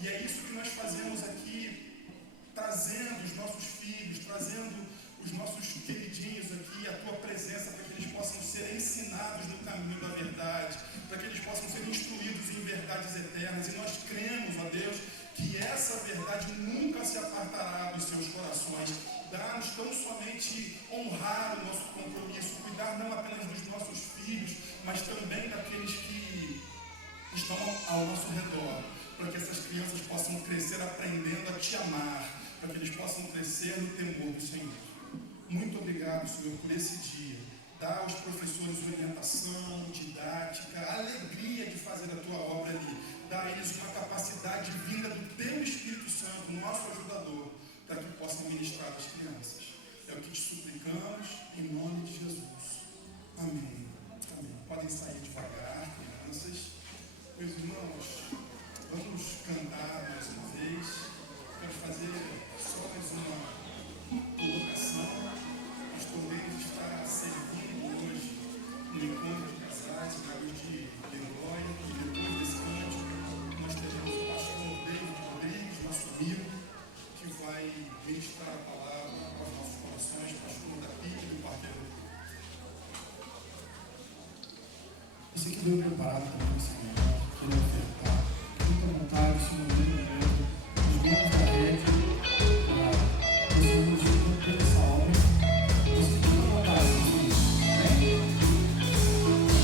E é isso que nós fazemos aqui, trazendo os nossos filhos, trazendo os nossos queridinhos aqui, a tua presença, para que eles possam ser ensinados no caminho da verdade, para que eles possam ser instruídos em verdades eternas. E nós cremos, ó Deus, que essa verdade nunca se apartará dos seus corações. Dá-nos tão somente honrar o nosso compromisso, cuidar não apenas dos nossos filhos, mas também daqueles que estão ao nosso redor, para que essas crianças possam crescer aprendendo a te amar, para que eles possam crescer no temor do Senhor. Muito obrigado, Senhor, por esse dia. Dá aos professores orientação, didática, alegria de fazer a tua obra ali. Dá a eles uma capacidade vinda do teu Espírito Santo, nosso ajudador, para que possam ministrar as crianças. É o que te suplicamos, em nome de Jesus. Amém. Amém. Podem sair devagar, crianças. Meus irmãos, vamos cantar mais uma vez. Quero fazer só mais uma colocação. O pastor Denis está servindo hoje no encontro de casais, na área de Lindóia. E depois desse cântico, nós teremos o pastor David Rodrigues, nosso amigo, que vai ministrar a palavra para os nossos corações, pastor da PIB do Parqueiro. Você que veio preparado para esse momento, queria ofertar, fica à vontade, se não tem momento, os donos da rede, você nos ajuda por essa obra. Você fica à vontade, amém?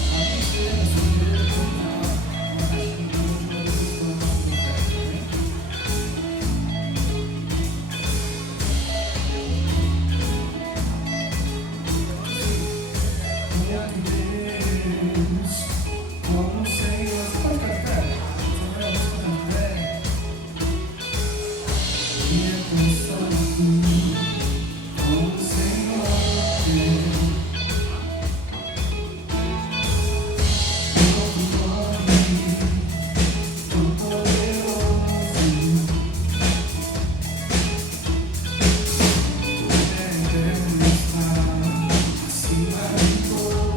A minha estrela, sua igreja, tem uma caixinha de hoje, para vocês que estão no oferta, amém? Como o Senhor, você pode ficar de pé? Você vai ficar de pé. E é constante, como o Senhor é. Todo nome, tão poderoso, é eterno está, acima de todos.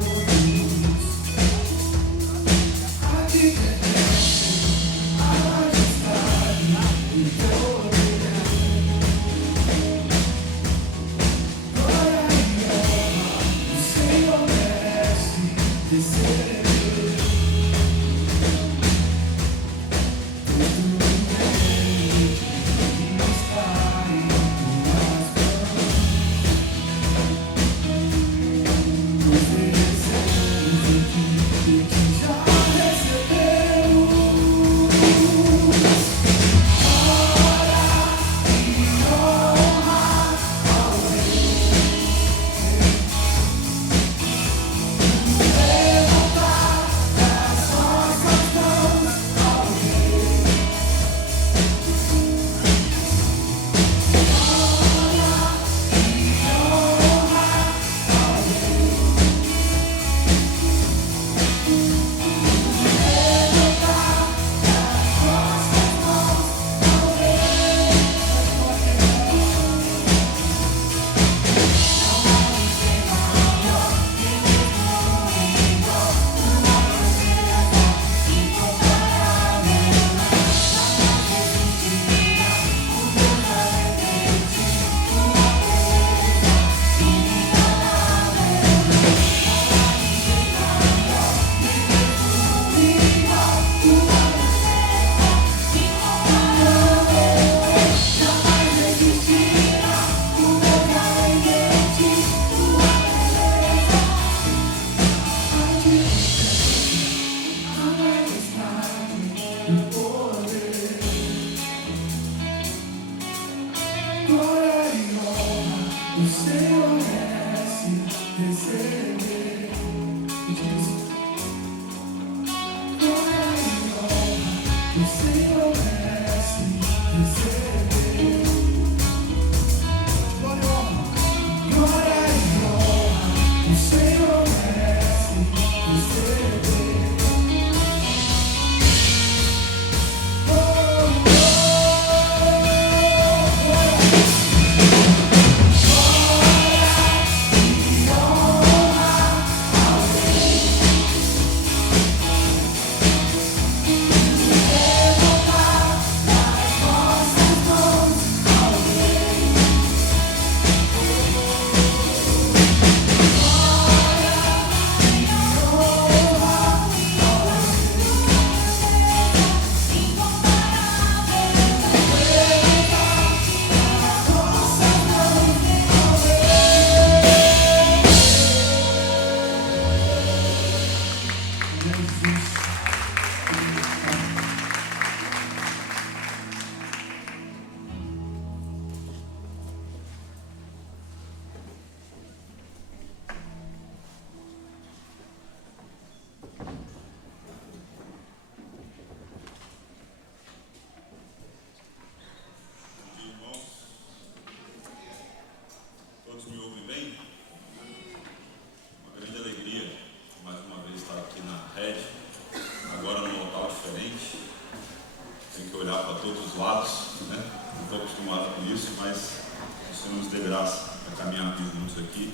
juntos aqui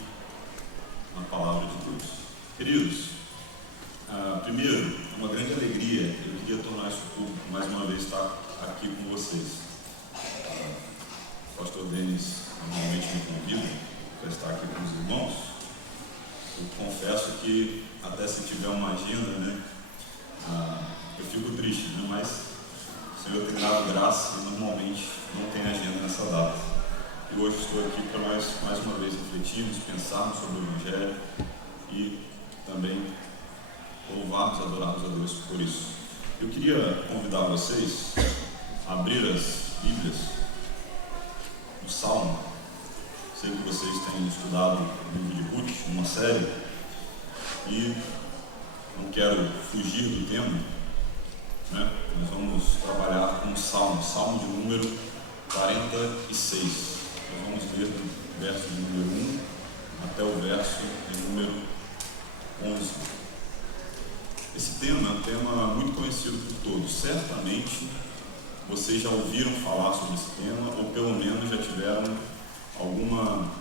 na Palavra de Deus. Queridos, primeiro, é uma grande alegria, eu queria tornar isso público, mais uma vez estar aqui com vocês. O pastor Denis normalmente me convida para estar aqui com os irmãos. Eu confesso que, até se tiver uma agenda, né, eu fico triste, né, mas o Senhor tem dado graça e normalmente não tem agenda nessa data. E hoje estou aqui para nós, mais uma vez, refletirmos, pensarmos sobre o Evangelho e também louvarmos, adorarmos a Deus por isso. Eu queria convidar vocês a abrir as Bíblias no Salmo. Sei que vocês têm estudado o livro de Ruth, uma série, e não quero fugir do tema, né? Nós vamos trabalhar com o Salmo de número 46. Nós vamos ler do verso de número 1 até o verso de número 11. Esse tema é um tema muito conhecido por todos. Certamente vocês já ouviram falar sobre esse tema, ou pelo menos já tiveram alguma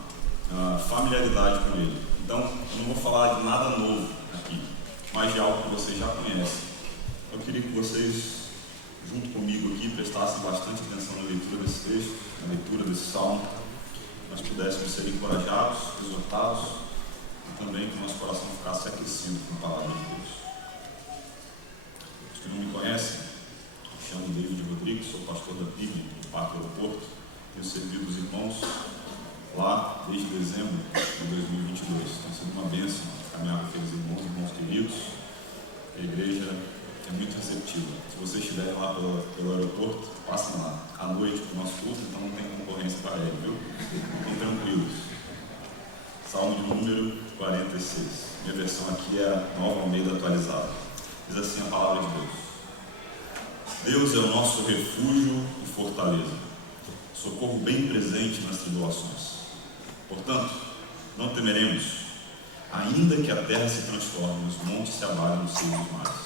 familiaridade com ele. Então, eu não vou falar de nada novo aqui, mas de algo que vocês já conhecem. Eu queria que vocês, junto comigo aqui, prestassem bastante atenção na leitura desse texto, na leitura desse salmo, nós pudéssemos ser encorajados, exortados, e também que o nosso coração ficasse aquecido com a palavra de Deus. Os que não me conhecem, me chamo David Rodrigues, sou pastor da PIB, do Parque Aeroporto, tenho servido os irmãos lá desde dezembro de 2022. Tem sido uma bênção caminhar com aqueles irmãos queridos. A igreja é muito receptiva. Se vocês estiverem lá pelo aeroporto, passem lá à noite para o nosso culto, então não tem concorrência para ele, viu? Fiquem tranquilos. Salmo de número 46. Minha versão aqui é a Nova Almeida atualizada. Diz assim a palavra de Deus: Deus é o nosso refúgio e fortaleza, socorro bem presente nas tribulações. Portanto, não temeremos, ainda que a terra se transforme, os montes se abalem no seio dos mares,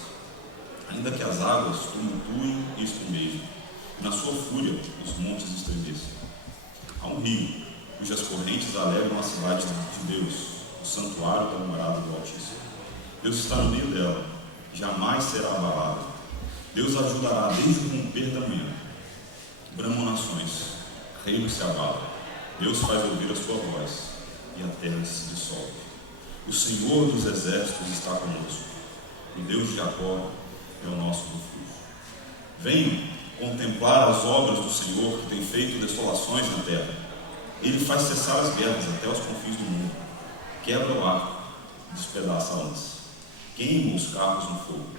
ainda que as águas tumultuem e espumejem, e na sua fúria os montes estremeçam. Há um rio, cujas correntes alegram a cidade de Deus, o santuário da morada do Altíssimo. Deus está no meio dela, jamais será abalada. Deus ajudará desde o romper da manhã. Bramam nações, reinos se abalam. Deus faz ouvir a sua voz, e a terra se dissolve. O Senhor dos exércitos está conosco, o Deus de Jacó é o nosso refúgio. Venham contemplar as obras do Senhor, que tem feito desolações na terra. Ele faz cessar as guerras até os confins do mundo, quebra o arco, despedaça a lança, queima os carros no fogo.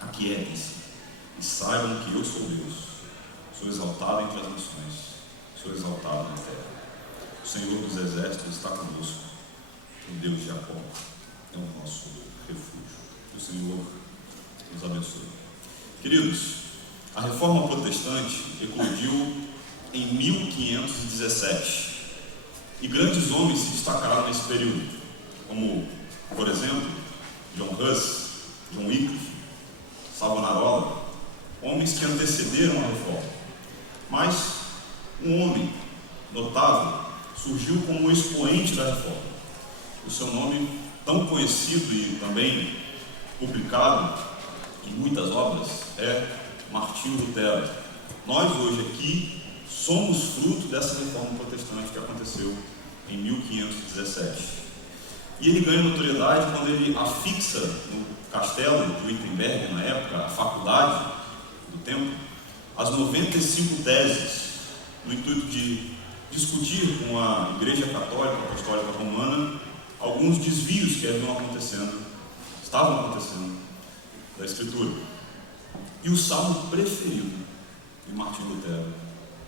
Aquietem-se e saibam que eu sou Deus. Sou exaltado entre as nações, sou exaltado na terra. O Senhor dos exércitos está conosco, o Deus de Jacó é o nosso refúgio. Que o Senhor nos abençoe. Queridos, a reforma protestante eclodiu em 1517 e grandes homens se destacaram nesse período, como, por exemplo, John Huss, John Wycliffe, Savonarola, homens que antecederam a reforma. Mas um homem notável surgiu como o expoente da reforma. O seu nome, tão conhecido e também publicado em muitas obras, é Martinho Lutero. Nós hoje aqui somos fruto dessa reforma protestante que aconteceu em 1517. E ele ganha notoriedade quando ele afixa no castelo de Wittenberg, na época, a faculdade do tempo, as 95 teses, no intuito de discutir com a Igreja Católica Apostólica Romana alguns desvios que estavam acontecendo da Escritura. E o salmo preferido de Martinho Lutero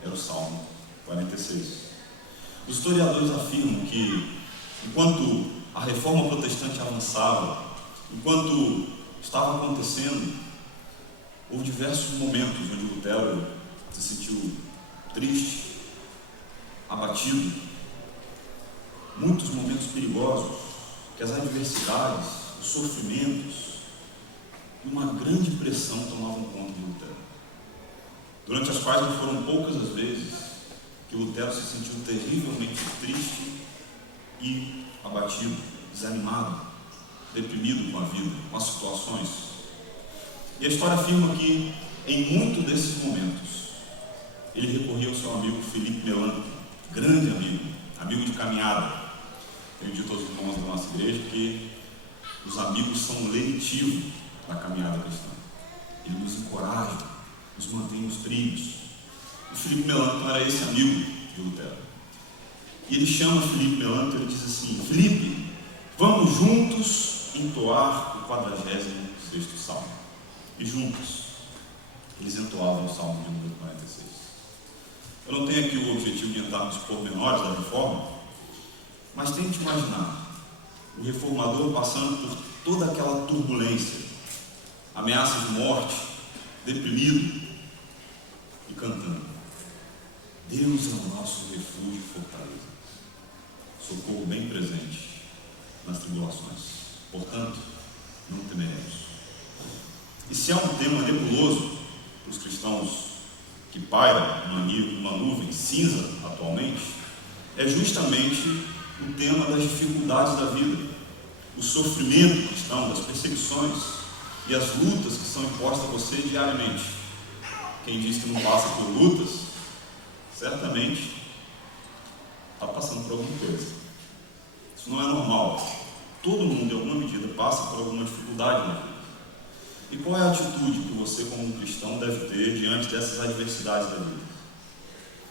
era o Salmo 46. Os historiadores afirmam que, enquanto a reforma protestante avançava, enquanto estava acontecendo, houve diversos momentos onde Lutero se sentiu triste, abatido, muitos momentos perigosos, que as adversidades, os sofrimentos e uma grande pressão tomavam conta de Lutero, durante as quais não foram poucas as vezes que Lutero se sentiu terrivelmente triste e abatido, desanimado, deprimido com a vida, com as situações. E a história afirma que, em muitos desses momentos, ele recorria ao seu amigo Felipe Melanco, grande amigo de caminhada. Tenho dito aos irmãos da nossa igreja que os amigos são lenitivos da caminhada cristã. Ele nos encoraja, nos mantém nos trilhos. E Felipe Melanco era esse amigo de Lutero. E ele chama Felipe Melanco e ele diz assim: Felipe, vamos juntos entoar o 46º Salmo. E juntos eles entoavam o Salmo de número 46. Eu não tenho aqui o objetivo de entrar nos pormenores da reforma, mas tente imaginar o reformador passando por toda aquela turbulência, ameaças de morte, deprimido e cantando: Deus é o nosso refúgio e fortaleza, socorro bem presente nas tribulações, portanto, não temeremos. E se há um tema nebuloso para os cristãos que paira numa nuvem cinza atualmente, é justamente o tema das dificuldades da vida, o sofrimento cristão, das perseguições e as lutas que são impostas a você diariamente. Quem diz que não passa por lutas, certamente está passando por alguma coisa. Isso não é normal. Todo mundo, em alguma medida, passa por alguma dificuldade na vida. E qual é a atitude que você, como um cristão, deve ter diante dessas adversidades da vida?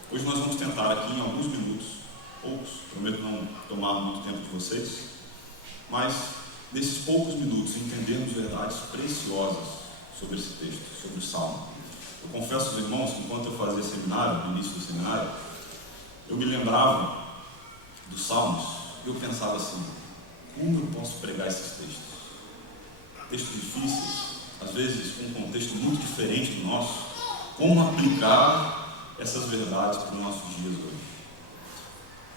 Hoje nós vamos tentar aqui, em alguns minutos, poucos, prometo não tomar muito tempo de vocês, mas nesses poucos minutos entendermos verdades preciosas sobre esse texto, sobre o Salmo. Eu confesso aos irmãos que enquanto eu fazia seminário, no início do seminário, eu me lembrava dos Salmos e eu pensava assim: como eu posso pregar esses textos? Textos difíceis, às vezes com um contexto muito diferente do nosso. Como aplicar essas verdades para os nossos dias hoje?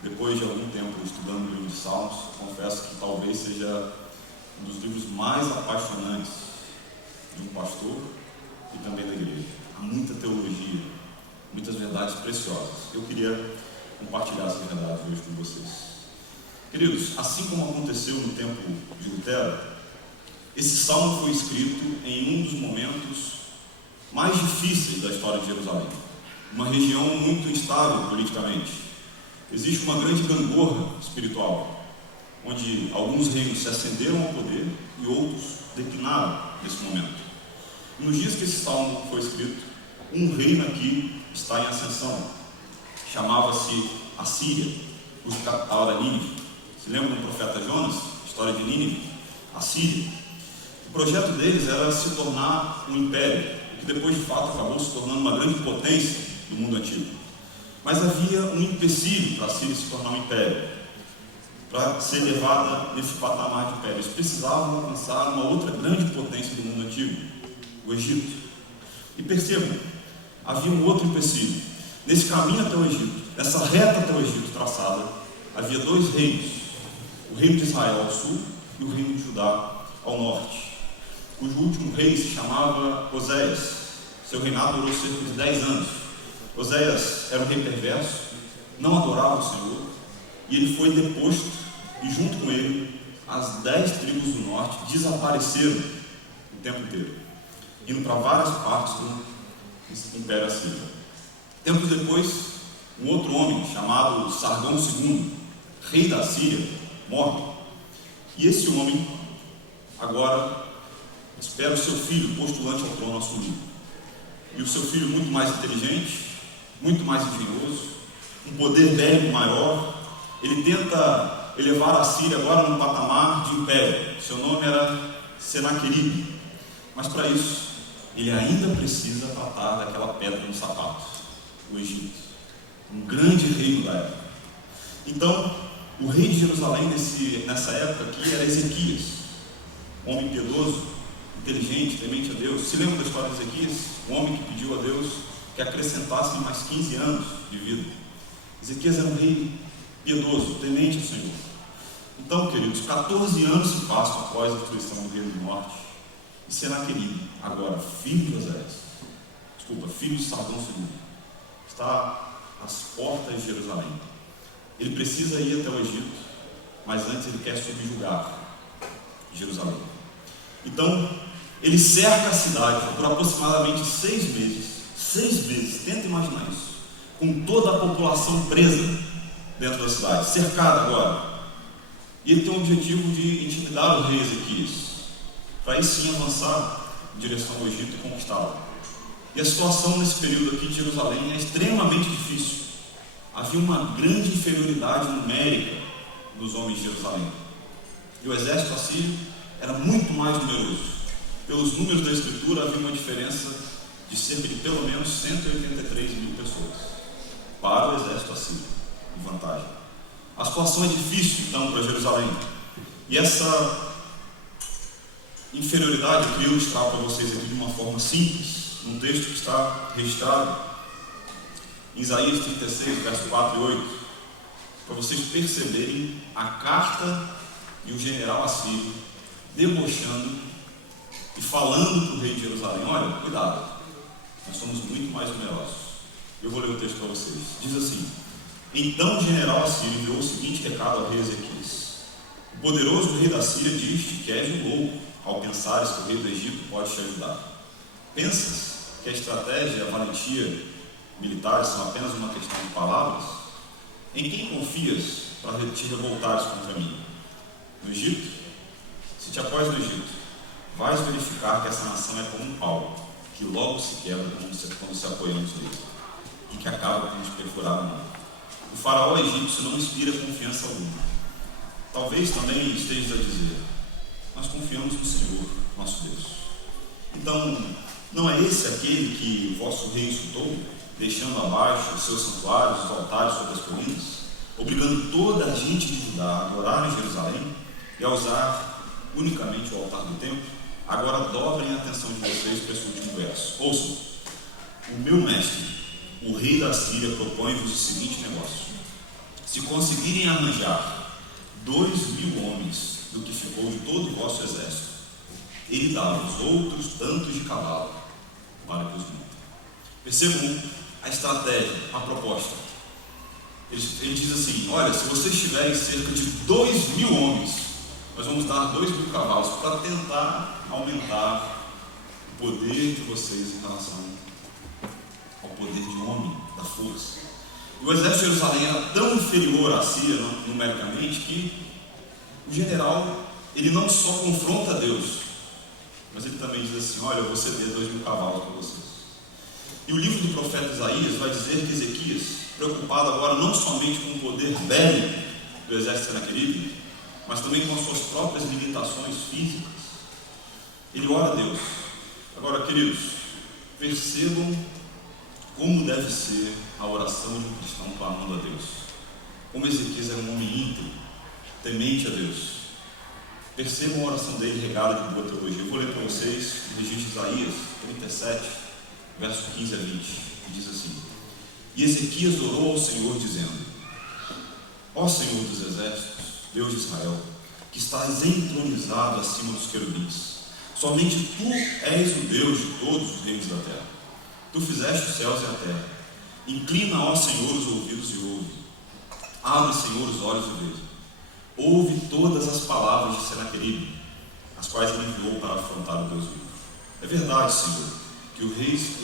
Depois de algum tempo estudando o livro de Salmos, confesso que talvez seja um dos livros mais apaixonantes de um pastor e também da igreja. Há muita teologia, muitas verdades preciosas. Eu queria compartilhar essas verdades hoje com vocês. Queridos, assim como aconteceu no tempo de Lutero, esse salmo foi escrito em um dos momentos mais difíceis da história de Jerusalém, uma região muito instável politicamente. Existe uma grande gangorra espiritual, onde alguns reinos se ascenderam ao poder e outros declinaram nesse momento. E nos dias que esse salmo foi escrito, um reino aqui está em ascensão. Chamava-se Assíria, cuja capital era Nínive. Se lembra do profeta Jonas? História de Nínive? Assíria. O projeto deles era se tornar um império, que depois de fato acabou se tornando uma grande potência do mundo antigo. Mas havia um empecilho para a Síria se tornar um império, para ser levada nesse patamar de império. Eles precisavam alcançar uma outra grande potência do mundo antigo, o Egito. E percebam, havia um outro empecilho. Nesse caminho até o Egito, nessa reta até o Egito traçada, havia dois reinos: o reino de Israel ao sul e o reino de Judá ao norte, cujo último rei se chamava Oséias. Seu reinado durou cerca de 10 anos. Oséias era um rei perverso, não adorava o Senhor, e ele foi deposto, e junto com ele, as 10 tribos do norte desapareceram o tempo inteiro, indo para várias partes do Império Assírio. Tempos depois, um outro homem chamado Sargão II, rei da Síria, morre. E esse homem agora espera o seu filho, postulante ao trono, assumir. E o seu filho, muito mais inteligente, muito mais engenhoso, um poder bélico maior, ele tenta elevar a Síria agora num patamar de império. Seu nome era Senaqueribe. Mas para isso, ele ainda precisa tratar daquela pedra no sapato, o Egito, um grande reino da época. Então, o rei de Jerusalém nessa época aqui era Ezequias, homem piedoso, inteligente, temente a Deus. Se lembra da história de Ezequias? Um homem que pediu a Deus que acrescentasse mais 15 anos de vida. Ezequias era um rei piedoso, temente ao Senhor. Então, queridos, 14 anos se passam após a destruição do reino do norte, e Senaqueribe, agora filho de Oséias, filho de Sargão II, está às portas de Jerusalém. Ele precisa ir até o Egito mas antes ele quer subjugar Jerusalém. Então, ele cerca a cidade por aproximadamente 6 meses. 6 meses, tenta imaginar isso. Com toda a população presa dentro da cidade, cercada agora. E ele tem o objetivo de intimidar o rei Ezequias, para aí sim avançar em direção ao Egito e conquistá-lo. E a situação nesse período aqui de Jerusalém é extremamente difícil. Havia uma grande inferioridade numérica dos homens de Jerusalém. E o exército assírio era muito mais numeroso. Pelos números da escritura havia uma diferença de cerca de pelo menos 183 mil pessoas para o exército assírio, em vantagem. A situação é difícil então para Jerusalém. E essa inferioridade eu queria ilustrar para vocês aqui de uma forma simples, num texto que está registrado em Isaías 36, verso 4 e 8, para vocês perceberem a carta e o general assírio debochando e falando para o rei de Jerusalém: olha, cuidado, nós somos muito mais numerosos. Eu vou ler o texto para vocês. Diz assim: então o general assírio enviou o seguinte recado ao rei Ezequias: o poderoso rei da Síria diz-te que és um louco ao pensares que o rei do Egito pode te ajudar. Pensas que a estratégia e a valentia militares são apenas uma questão de palavras? Em quem confias para te revoltares contra mim? No Egito? Se te apoias no Egito, vais verificar que essa nação é como um pau, que logo se quebra quando se apoiamos nele, e que acaba por nos perfurar a mão. O faraó egípcio não inspira confiança alguma. Talvez também estejas a dizer: nós confiamos no Senhor, nosso Deus. Então, não é esse aquele que o vosso rei insultou, deixando abaixo os seus santuários, os altares sobre as colinas, obrigando toda a gente de Judá a adorar em Jerusalém e a usar unicamente o altar do templo? Agora dobrem a atenção de vocês para esse último verso. Ouçam: o meu mestre, o rei da Síria, propõe-vos o seguinte negócio: se conseguirem arranjar 2.000 homens do que ficou de todo o vosso exército, ele dá-vos outros tantos de cavalo para que os montem. Percebam a estratégia, a proposta. Ele diz assim: olha, se vocês tiverem cerca de 2.000 homens, nós vamos dar 2.000 cavalos para tentar aumentar o poder de vocês em relação ao poder de homem, da força. E o exército de Jerusalém era tão inferior à Síria numericamente que o general, ele não só confronta Deus, mas ele também diz assim: olha, eu vou ceder 2.000 cavalos para vocês. E o livro do profeta Isaías vai dizer que Ezequias, preocupado agora não somente com o poder bélico do exército de Senaqueribe, mas também com as suas próprias limitações físicas, ele ora a Deus. Agora, queridos, percebam como deve ser a oração de um cristão clamando a Deus. Como Ezequias era um homem íntegro, temente a Deus. Percebam a oração dele regada de boa teologia. Eu vou ler para vocês o registro de Isaías 37, verso 15 a 20, que diz assim: e Ezequias orou ao Senhor, dizendo: ó Senhor dos exércitos, Deus de Israel, que estás entronizado acima dos querubins, somente tu és o Deus de todos os reinos da terra. Tu fizeste os céus e a terra. Inclina, ó Senhor, os ouvidos e ouve. Abre, Senhor, os olhos e veja. Ouve todas as palavras de Senaqueribe, as quais ele enviou para afrontar o Deus vivo. É verdade, Senhor, que os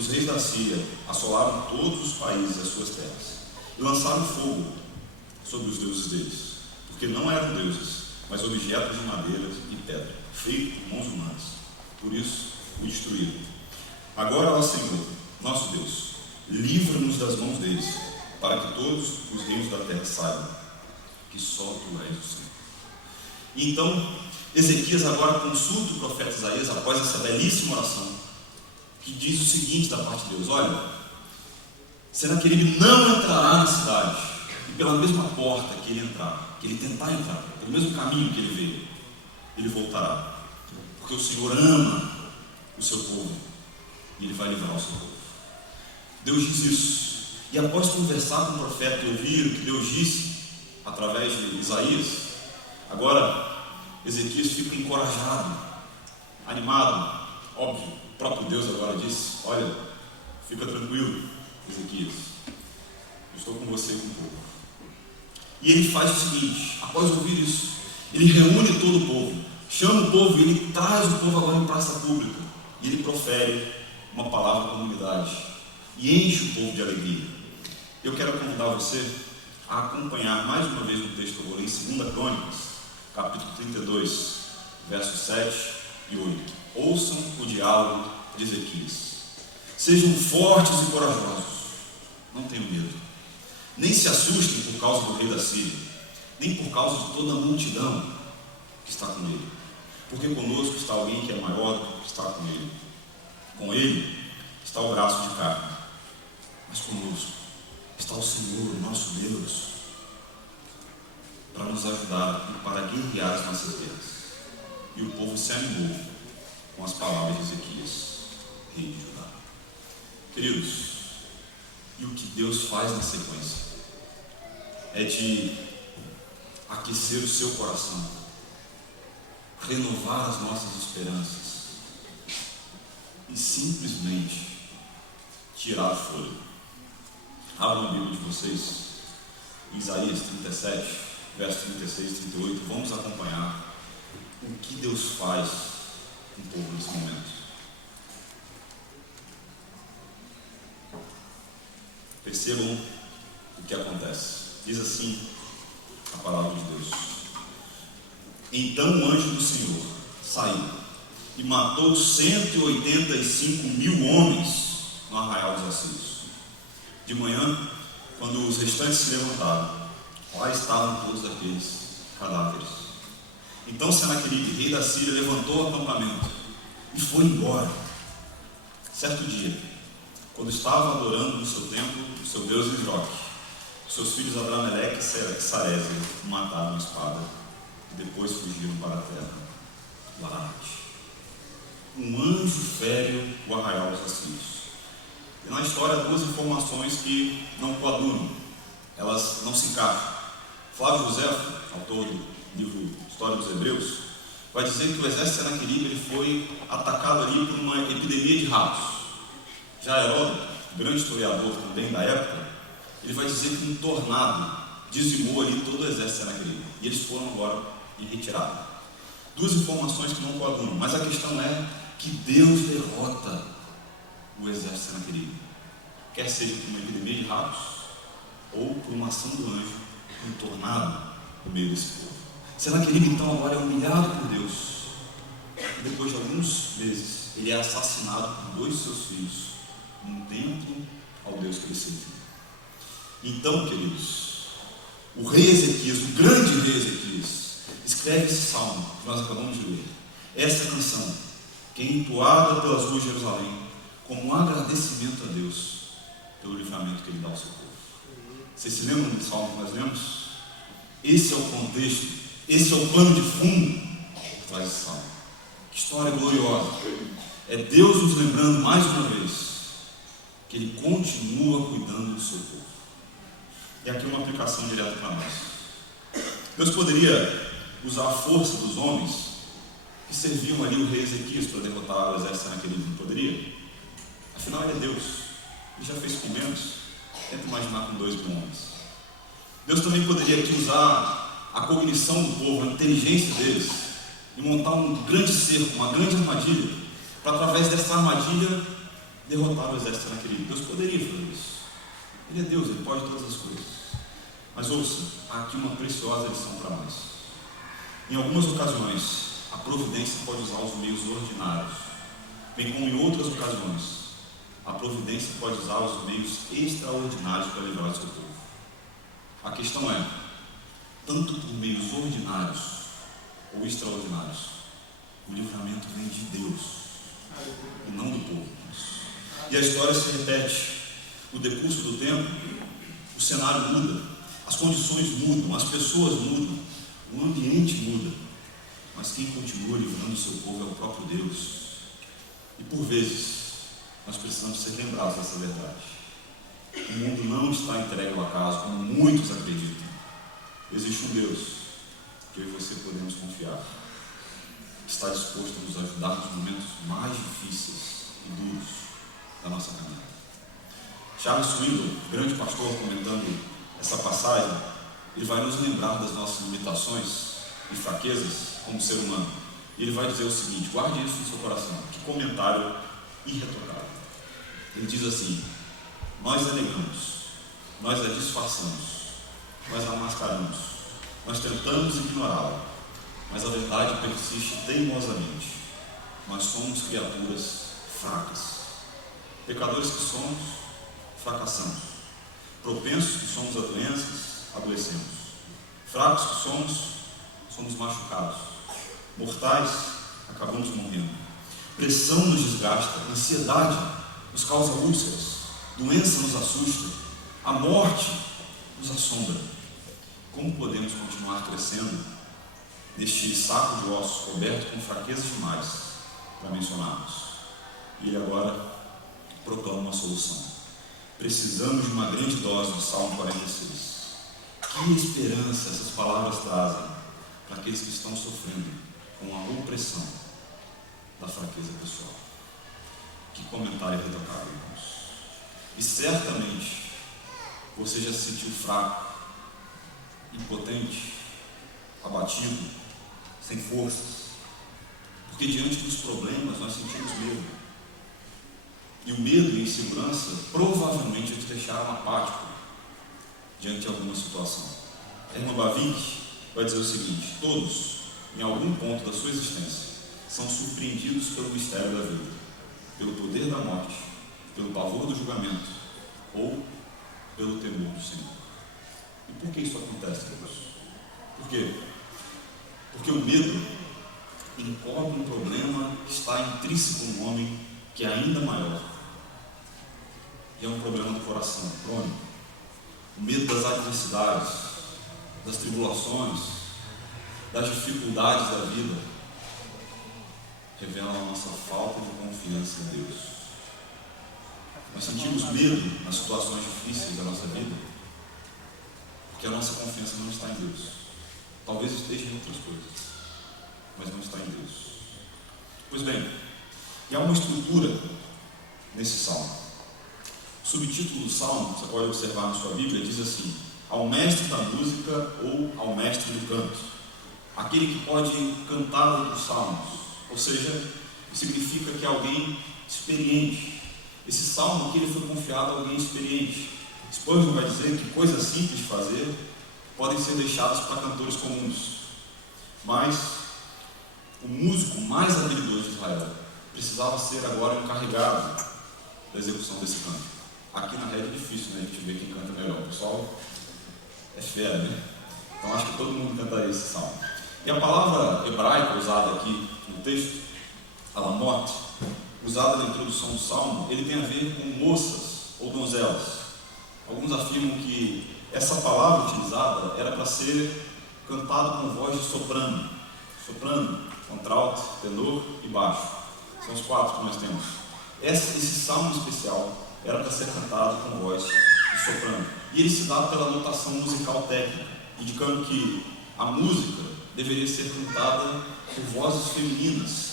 reis da Síria assolaram todos os países e as suas terras, e lançaram fogo sobre os deuses deles, porque não eram deuses, mas objetos de madeira e pedra, feitos por mãos humanas. Por isso o destruíram. Agora, ó Senhor, nosso Deus, livra-nos das mãos deles, para que todos os reinos da terra saibam que só tu és o Senhor. E então, Ezequias agora consulta o profeta Isaías após essa belíssima oração, que diz o seguinte da parte de Deus: olha, Senaqueribe não entrará na cidade, e pela mesma porta que ele entrar, que ele tentar entrar, pelo mesmo caminho que ele veio, ele voltará, porque o Senhor ama o seu povo, e ele vai livrar o seu povo. Deus diz isso, e após conversar com o profeta e ouvir o que Deus disse através de Isaías, agora Ezequias fica encorajado, animado. Óbvio, o próprio Deus agora disse: olha, fica tranquilo, Ezequias, eu estou com você com o povo. E ele faz o seguinte: após ouvir isso, Ele reúne todo o povo, chama o povo e ele traz o povo agora em praça pública. E ele profere uma palavra à comunidade e enche o povo de alegria. Eu quero convidar você a acompanhar mais uma vez um texto que eu vou ler em 2 Crônicas, capítulo 32, versos 7 e 8. Ouçam o diálogo de Ezequias. Sejam fortes e corajosos, não tenham medo. Nem se assustem por causa do rei da Síria, nem por causa de toda a multidão que está com ele. Porque conosco está alguém que é maior do que está com ele. Com ele está o braço de carne, mas conosco está o Senhor, nosso Deus, para nos ajudar e para guerrear as nossas guerras. E o povo se animou com as palavras de Ezequias, rei de Judá. Queridos, e o que Deus faz na sequência é de aquecer o seu coração, renovar as nossas esperanças e simplesmente tirar o fôlego. Abram a Bíblia de vocês, Isaías 37, versos 36 e 38. Vamos acompanhar o que Deus faz com o povo nesse momento. Percebam o que acontece. Diz assim a palavra de Deus: Então o anjo do Senhor saiu e matou 185.000 homens no arraial dos assírios. De manhã, quando os restantes se levantaram, lá estavam todos aqueles cadáveres. Então Senaqueribe, rei da Síria, levantou o acampamento e foi embora. Certo dia, quando estava adorando no seu templo o seu deus Nisroque, seus filhos Adrameleque e Sarezer o mataram a espada e depois fugiram para a terra do Ararat. Um anjo fere o arraial dos assírios. E na história há duas informações que não coadunam, elas não se encaixam. Flávio Josefo, autor do livro História dos Hebreus, vai dizer que o exército de Senaqueribe foi atacado ali por uma epidemia de ratos. Já Heródoto, grande historiador também da época, ele vai dizer que um tornado dizimou ali todo o exército de Senaqueribe e eles foram agora em retirada. Duas informações que não coadunam, mas a questão é que Deus derrota o exército de Senaqueribe, quer seja por uma epidemia de ratos ou por uma ação do anjo, um tornado no meio desse povo. Senaqueribe então agora é humilhado por Deus e depois de alguns meses ele é assassinado por 2 de seus filhos num templo ao Deus que ele servia. Então, queridos, o rei Ezequias, o grande rei Ezequias, escreve esse salmo que nós acabamos de ler, essa canção que é entoada pelas ruas de Jerusalém como um agradecimento a Deus pelo livramento que ele dá ao seu povo. Vocês se lembram do salmo que nós lemos? Esse é o contexto, esse é o pano de fundo por trás desse salmo. Que história gloriosa! É Deus nos lembrando mais uma vez que Ele continua cuidando do seu povo. E aqui uma aplicação direta para nós. Deus poderia usar a força dos homens que serviam ali o rei Ezequias para derrotar o exército naquele dia, não poderia? Afinal, ele é Deus. Ele já fez com menos. Tenta imaginar com 2 homens. Deus também poderia aqui usar a cognição do povo, a inteligência deles, e montar um grande cerco, uma grande armadilha, para através dessa armadilha derrotar o exército naquele dia. Deus poderia fazer isso. Ele é Deus, Ele pode todas as coisas. Mas ouça, há aqui uma preciosa lição para nós. Em algumas ocasiões, a providência pode usar os meios ordinários, bem como em outras ocasiões, a providência pode usar os meios extraordinários para livrar o seu povo. A questão é, tanto por meios ordinários ou extraordinários, o livramento vem de Deus e não do povo. E a história se repete. No decurso do tempo, o cenário muda, as condições mudam, as pessoas mudam, o ambiente muda, mas quem continua livrando o seu povo é o próprio Deus. E por vezes nós precisamos ser lembrados dessa verdade. O mundo não está entregue ao acaso, como muitos acreditam. Existe um Deus que eu e você podemos confiar, que está disposto a nos ajudar nos momentos mais difíceis e duros da nossa caminhada. Charles Swindoll, grande pastor, comentando essa passagem, ele vai nos lembrar das nossas limitações e fraquezas como ser humano. E ele vai dizer o seguinte, guarde isso no seu coração, que comentário irretocável. Ele diz assim: nós a negamos, nós a disfarçamos, nós a mascaramos, nós tentamos ignorá-la, mas a verdade persiste teimosamente. Nós somos criaturas fracas. Pecadores que somos, fracassamos. Propensos que somos a doenças, adoecemos. Fracos que somos machucados. Mortais, acabamos morrendo. Pressão nos desgasta, ansiedade nos causa úlceras, doença nos assusta, a morte nos assombra. Como podemos continuar crescendo neste saco de ossos coberto com fraquezas demais para mencionarmos? E ele agora proclama uma solução. Precisamos de uma grande dose do Salmo 46. Que esperança essas palavras trazem para aqueles que estão sofrendo com a opressão da fraqueza pessoal. Que comentário irretocável, irmãos. E certamente você já se sentiu fraco, impotente, abatido, sem forças, porque diante dos problemas nós sentimos medo. E o medo e a insegurança provavelmente te deixaram apático diante de alguma situação. Herman Bavinck vai dizer o seguinte: todos, em algum ponto da sua existência, são surpreendidos pelo mistério da vida, pelo poder da morte, pelo pavor do julgamento ou pelo temor do Senhor. E por que isso acontece, Deus? Por quê? Porque o medo encobre um problema que está intrínseco no homem, que é ainda maior. E é um problema do coração, crônico. O medo das adversidades, das tribulações, das dificuldades da vida, revela a nossa falta de confiança em Deus. Nós sentimos medo nas situações difíceis da nossa vida, porque a nossa confiança não está em Deus. Talvez esteja em outras coisas, mas não está em Deus. Pois bem, e há uma estrutura nesse salmo. O subtítulo do salmo, você pode observar na sua Bíblia, diz assim: ao mestre da música ou ao mestre do canto, aquele que pode cantar outros salmos, ou seja, significa que é alguém experiente. Esse salmo aqui ele foi confiado a alguém experiente. Spurgeon vai dizer que coisas simples de fazer podem ser deixadas para cantores comuns, mas o músico mais habilidoso de Israel precisava ser agora encarregado da execução desse canto. Aqui na rede é difícil, né? A gente vê quem canta melhor. O pessoal é fera, né? Então acho que todo mundo cantaria esse salmo. E a palavra hebraica usada aqui no texto, alamot, usada na introdução do salmo, ele tem a ver com moças ou donzelas. Alguns afirmam que essa palavra utilizada era para ser cantado com voz de soprano. Soprano, contralto, tenor e baixo. São os quatro que nós temos. Esse salmo especial era para ser cantado com voz de soprano. E ele se dá pela notação musical técnica, indicando que a música deveria ser cantada por vozes femininas.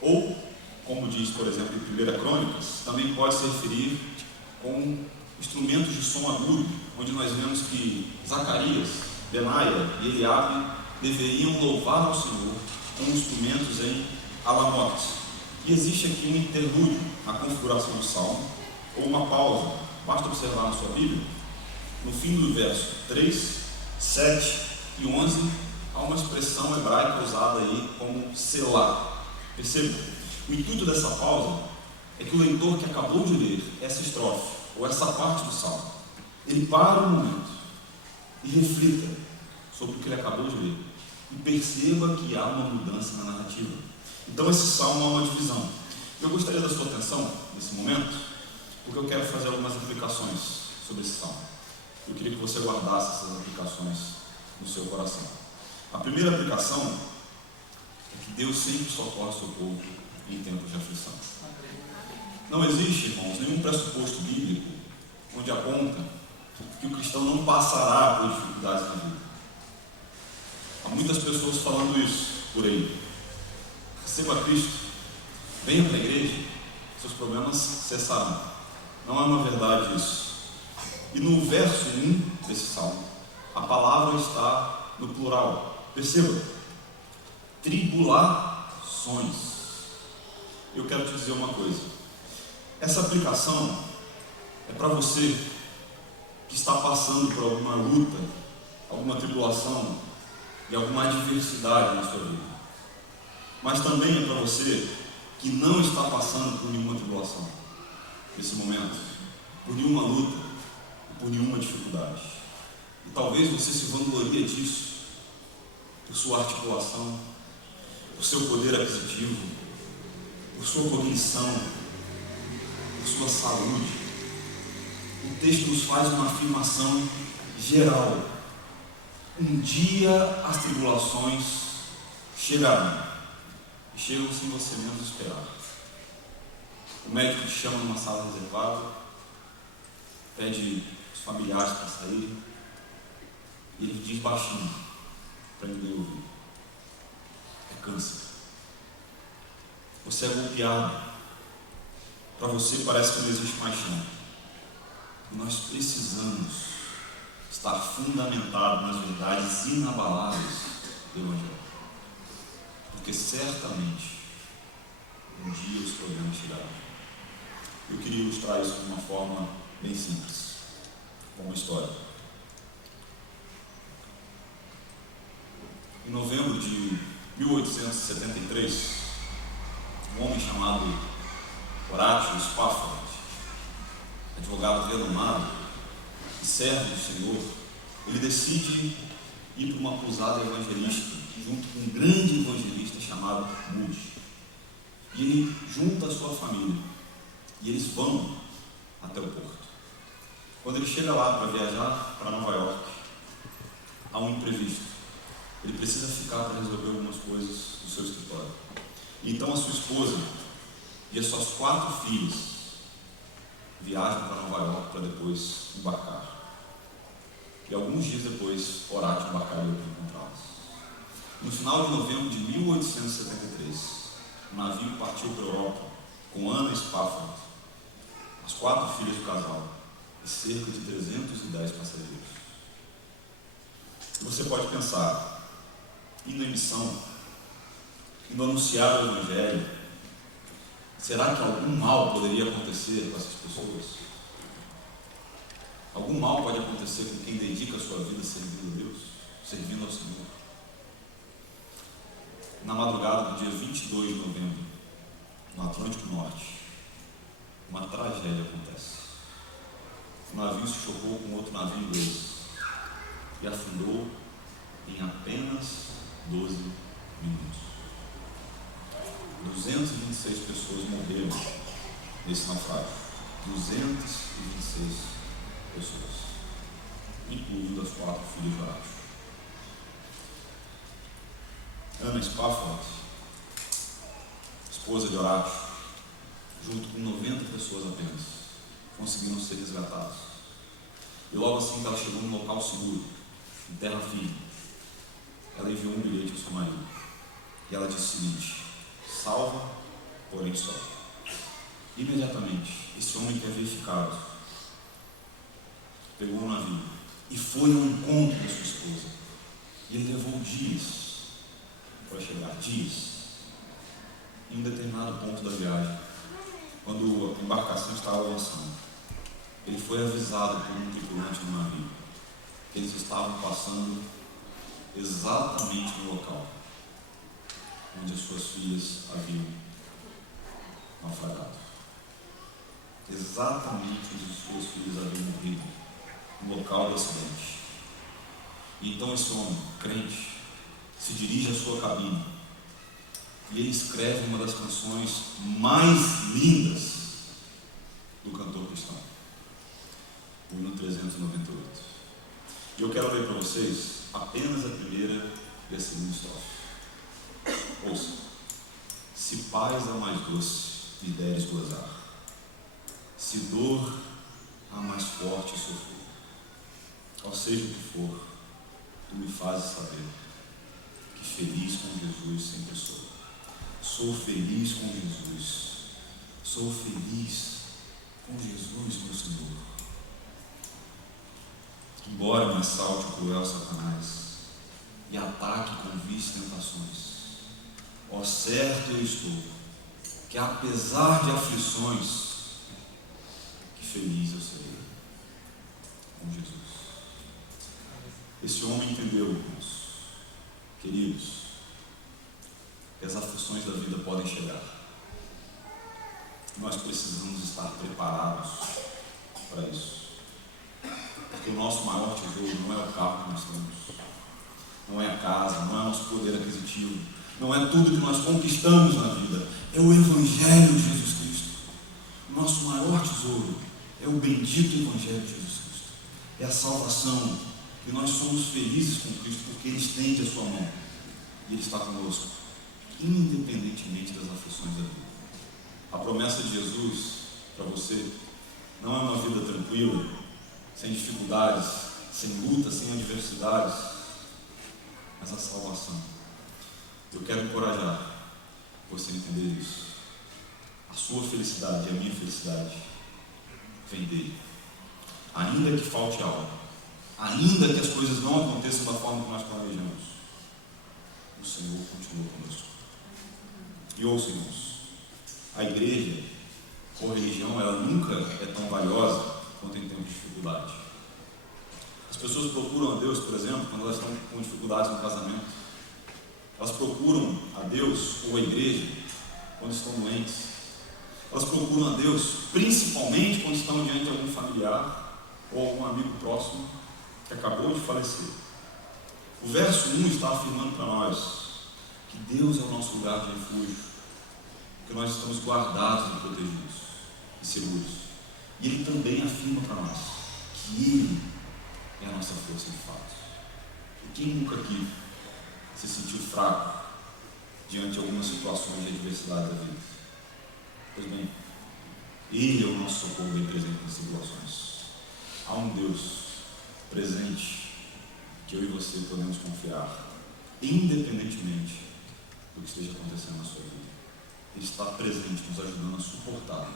Ou, como diz, por exemplo, em 1 Crônicas, também pode se referir com instrumentos de som agudo, onde nós vemos que Zacarias, Benaia e Eliabe deveriam louvar ao Senhor com instrumentos em alamot. E existe aqui um interlúdio na configuração do salmo, ou uma pausa. Basta observar na sua Bíblia, no fim do verso 3, 7 e 11, há uma expressão hebraica usada aí como selá. Perceba, o intuito dessa pausa é que o leitor que acabou de ler essa estrofe, ou essa parte do salmo, ele para um momento e reflita sobre o que ele acabou de ler e perceba que há uma mudança na narrativa. Então esse salmo é uma divisão. Eu gostaria da sua atenção nesse momento, porque eu quero fazer algumas aplicações sobre esse salmo. Eu queria que você guardasse essas aplicações no seu coração. A primeira aplicação é que Deus sempre socorre o seu povo em tempos de aflição. Não existe, irmãos, nenhum pressuposto bíblico onde aponta que o cristão não passará por dificuldades na vida. Há muitas pessoas falando isso por aí. Receba Cristo, venha para a igreja, seus problemas cessarão. Não é uma verdade isso. E no verso 1 desse salmo, a palavra está no plural. Perceba, tribulações. Eu quero te dizer uma coisa. Essa aplicação é para você que está passando por alguma luta, alguma tribulação e alguma adversidade na sua vida. Mas também é para você que não está passando por nenhuma tribulação nesse momento, por nenhuma luta, por nenhuma dificuldade. E talvez você se vanglorie disso, por sua articulação, por seu poder aquisitivo, por sua cognição, por sua saúde. O texto nos faz uma afirmação geral. Um dia as tribulações chegarão, e chegam sem você menos esperar. O médico te chama numa sala reservada, pede os familiares para saírem, e ele diz baixinho, para ninguém ouvir: é câncer. Você é golpeado, para você parece que não existe mais chão. E nós precisamos estar fundamentados nas verdades inabaláveis do Evangelho, porque certamente um dia os problemas chegarão. Eu queria ilustrar isso de uma forma bem simples, com uma história. Em novembro de 1873, um homem chamado Horácio Spafford, advogado renomado e servo do Senhor, ele decide ir para uma cruzada evangelística junto com um grande evangelista chamado Moody. E ele junta a sua família e eles vão até o porto. Quando ele chega lá para viajar para Nova York, há um imprevisto. Ele precisa ficar para resolver algumas coisas do seu escritório. E então a sua esposa e as suas 4 filhas viajam para Nova York para depois embarcar. E alguns dias depois, Horácio embarcaria para encontrá-las. No final de novembro de 1873, o navio partiu para a Europa com Anna Spafford, as 4 filhas do casal e cerca de 310 passageiros. Você pode pensar, indo em missão, indo anunciar o Evangelho, será que algum mal poderia acontecer com essas pessoas? Algum mal pode acontecer com quem dedica a sua vida servindo a Deus, servindo ao Senhor? Na madrugada do dia 22 de novembro, no Atlântico Norte, uma tragédia acontece. O navio se chocou com outro navio inglês e afundou em apenas 12 minutos. 226 pessoas morreram nesse naufrágio. 226 pessoas, incluindo as 4 filhas de Horácio. Anna Spafford, esposa de Horácio, junto com 90 pessoas apenas, conseguiram ser resgatados. E logo assim que ela chegou num local seguro, em terra firme, ela enviou um bilhete ao seu marido. E ela disse o seguinte: salva, porém só. Imediatamente, esse homem que havia ficado pegou o navio e foi ao encontro da sua esposa. E ele levou dias para chegar, dias. Em um determinado ponto da viagem, quando a embarcação estava avançando, ele foi avisado por um tripulante do navio que eles estavam passando exatamente no local onde as suas filhas haviam naufragado. Exatamente onde as suas filhas haviam morrido, no local do acidente. E então esse homem, crente, se dirige à sua cabine e ele escreve uma das canções mais lindas do cantor cristão, o hino 398. E eu quero ler para vocês apenas a primeira e a segunda estrofe. Ouça: se paz a mais doce lhe deres gozar, se dor a mais forte sofrer, qual seja o que for, tu me fazes saber que feliz com Jesus sempre sou. Sou feliz com Jesus, sou feliz com Jesus, meu Senhor. Embora me assalte o cruel Satanás, e ataque com vis tentações. Ó certo eu estou, que apesar de aflições, que feliz eu serei com Jesus. Esse homem entendeu, irmãos, queridos, que as aflições da vida podem chegar. Nós precisamos estar preparados para isso. Porque o nosso maior tesouro não é o carro que nós temos, não é a casa, não é o nosso poder aquisitivo, não é tudo que nós conquistamos na vida, é o Evangelho de Jesus Cristo. O nosso maior tesouro é o bendito Evangelho de Jesus Cristo. É a salvação, e nós somos felizes com Cristo porque Ele estende a sua mão e Ele está conosco, independentemente das aflições da vida. A promessa de Jesus para você não é uma vida tranquila, sem dificuldades, sem lutas, sem adversidades, mas a salvação. Eu quero encorajar você a entender isso. A sua felicidade e a minha felicidade vem dele. Ainda que falte algo, ainda que as coisas não aconteçam da forma que nós planejamos, o Senhor continua conosco. E ouça, irmãos, a igreja ou a religião, ela nunca é tão valiosa quanto em tempos de dificuldade. As pessoas procuram a Deus, por exemplo, quando elas estão com dificuldades no casamento. Elas procuram a Deus ou a igreja quando estão doentes. Elas procuram a Deus principalmente quando estão diante de algum familiar ou algum amigo próximo que acabou de falecer. O verso 1 está afirmando para nós que Deus é o nosso lugar de refúgio, que nós estamos guardados e protegidos e seguros. E Ele também afirma para nós que Ele é a nossa força de fato. E quem nunca aqui se sentiu fraco diante de algumas situações de adversidade da vida? Pois bem, Ele é o nosso socorro bem presente nas situações. Há um Deus presente que eu e você podemos confiar, independentemente do que esteja acontecendo na sua vida. Ele está presente, nos ajudando a suportar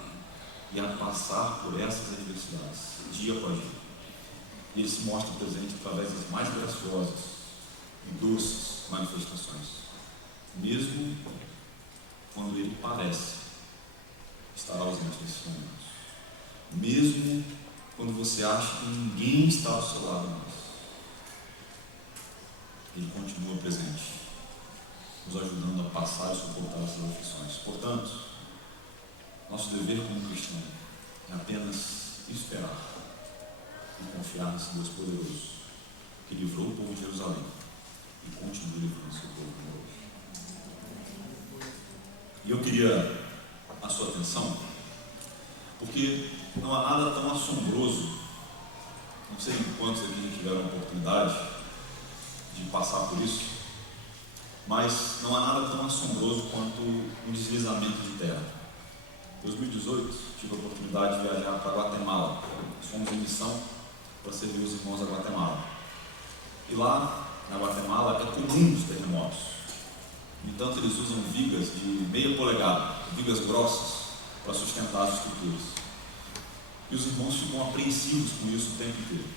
e a passar por essas adversidades, dia após dia. E Ele se mostra presente através das mais graciosas e doces manifestações, mesmo quando Ele parece estar ausente nesses momentos, mesmo quando você acha que ninguém está ao seu lado mais. Ele continua presente, nos ajudando a passar e suportar essas aflições. Portanto, nosso dever como cristão é apenas esperar e confiar nesse Deus poderoso que livrou o povo de Jerusalém e continua livrando seu povo hoje. E eu queria a sua atenção, porque não há nada tão assombroso, não sei quantos aqui já tiveram a oportunidade de passar por isso, mas não há nada tão assombroso quanto um deslizamento de terra. Em 2018, tive a oportunidade de viajar para Guatemala. Fomos em missão para servir os irmãos da Guatemala. E lá, na Guatemala, é comum os terremotos. No entanto, eles usam vigas de meia polegada, vigas grossas, para sustentar as estruturas. E os irmãos ficam apreensivos com isso o tempo inteiro.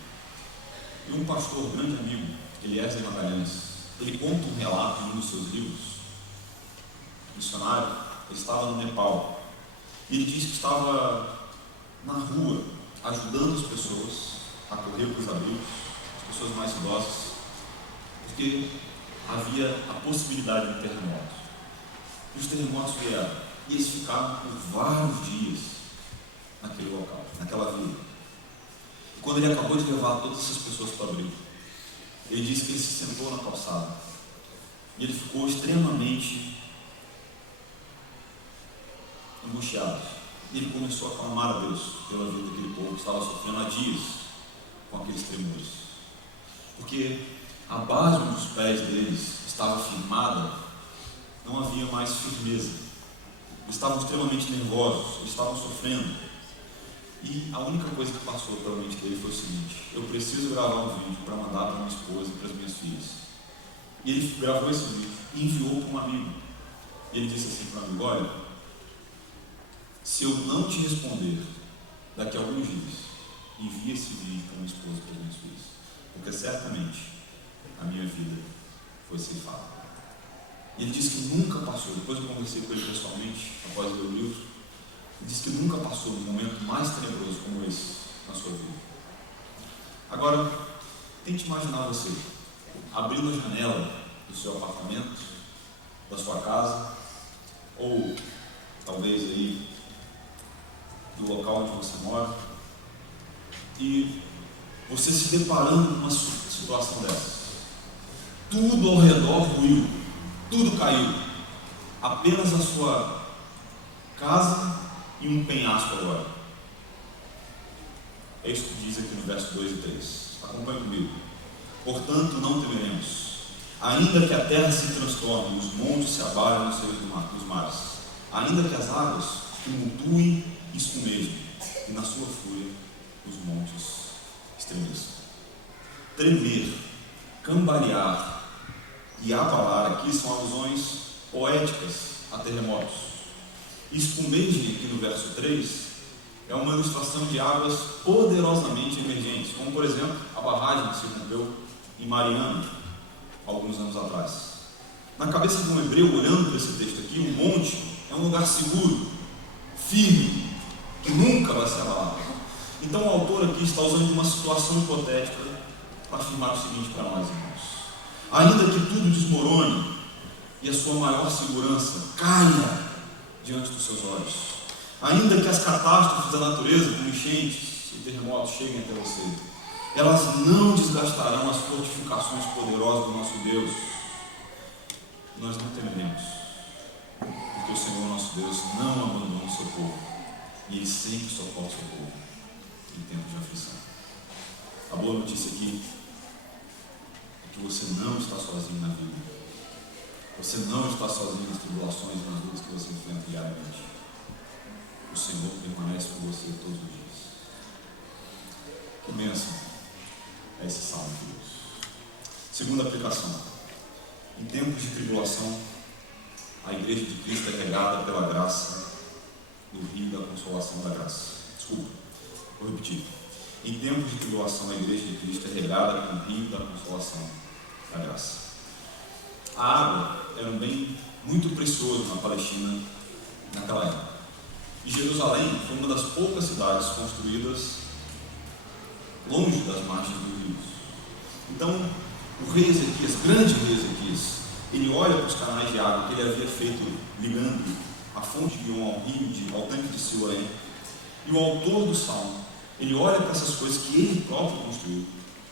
E um pastor, grande amigo, Eliezer Magalhães, ele conta um relato em um dos seus livros. Missionário, ele estava no Nepal. E ele diz que estava na rua, ajudando as pessoas a correr para os abrigos, as pessoas mais idosas, porque havia a possibilidade de terremoto. E os terremotos vieram, e eles ficaram por vários dias naquele local, naquela vila. E quando ele acabou de levar todas essas pessoas para o abrigo, ele disse que ele se sentou na calçada e ele ficou extremamente angustiado. E ele começou a clamar a Deus pela vida daquele povo que estava sofrendo há dias com aqueles tremores, porque a base onde os pés deles estava firmada, não havia mais firmeza. Eles estavam extremamente nervosos, eles estavam sofrendo. E a única coisa que passou pela mente dele foi o seguinte: eu preciso gravar um vídeo para mandar para minha esposa e para as minhas filhas. E ele gravou esse vídeo e enviou para um amigo. E ele disse assim para o amigo: olha, se eu não te responder daqui a alguns dias, envie esse vídeo para minha esposa e para as minhas filhas, porque certamente a minha vida foi ceifada. E ele disse que nunca passou, depois eu conversei com ele pessoalmente, após ler o livro, ele disse que nunca passou um momento mais tenebroso como esse na sua vida. Agora, tente imaginar você abrindo a janela do seu apartamento, da sua casa, ou talvez aí do local onde você mora, e você se deparando com uma situação dessas. Tudo ao redor ruiu, tudo caiu, apenas a sua casa e um penhasco agora. É isso que diz aqui no verso 2 e 3. Acompanhe comigo. Portanto, não temeremos, ainda que a terra se transtorne e os montes se abalem nos seios dos mares, ainda que as águas tumultuem e espumejem, e na sua fúria os montes estremeçam. Tremer, cambalear e abalar aqui são alusões poéticas a terremotos. Espumejem aqui no verso 3 é uma ilustração de águas poderosamente emergentes, como por exemplo a barragem que se rompeu em Mariana alguns anos atrás. Na cabeça de um hebreu, olhando para esse texto aqui, um monte é um lugar seguro, firme, que nunca vai se abalar. Então o autor aqui está usando uma situação hipotética para afirmar o seguinte para nós, irmãos: ainda que tudo desmorone e a sua maior segurança caia diante dos seus olhos, ainda que as catástrofes da natureza, como enchentes e terremotos, cheguem até você, elas não desgastarão as fortificações poderosas do nosso Deus. Nós não temeremos, porque o Senhor nosso Deus não abandona o seu povo, e Ele sempre socorre o seu povo em tempos de aflição. A boa notícia aqui é que você não está sozinho na vida. Você não está sozinho nas tribulações e nas lutas que você enfrenta diariamente. O Senhor permanece com você todos os dias. Que bênção é esse salmo de Deus. Segunda aplicação: em tempos de tribulação, a igreja de Cristo é regada pela graça do rio da consolação da graça. Desculpa, vou repetir. Em tempos de tribulação, a igreja de Cristo é regada com o rio da consolação da graça. A água era um bem muito precioso na Palestina naquela época. E Jerusalém foi uma das poucas cidades construídas longe das margens dos rios. Então, o rei Ezequias, grande rei Ezequias, ele olha para os canais de água que ele havia feito ligando a fonte de Guion ao tanque de Siloé, e o autor do salmo, ele olha para essas coisas que ele próprio construiu,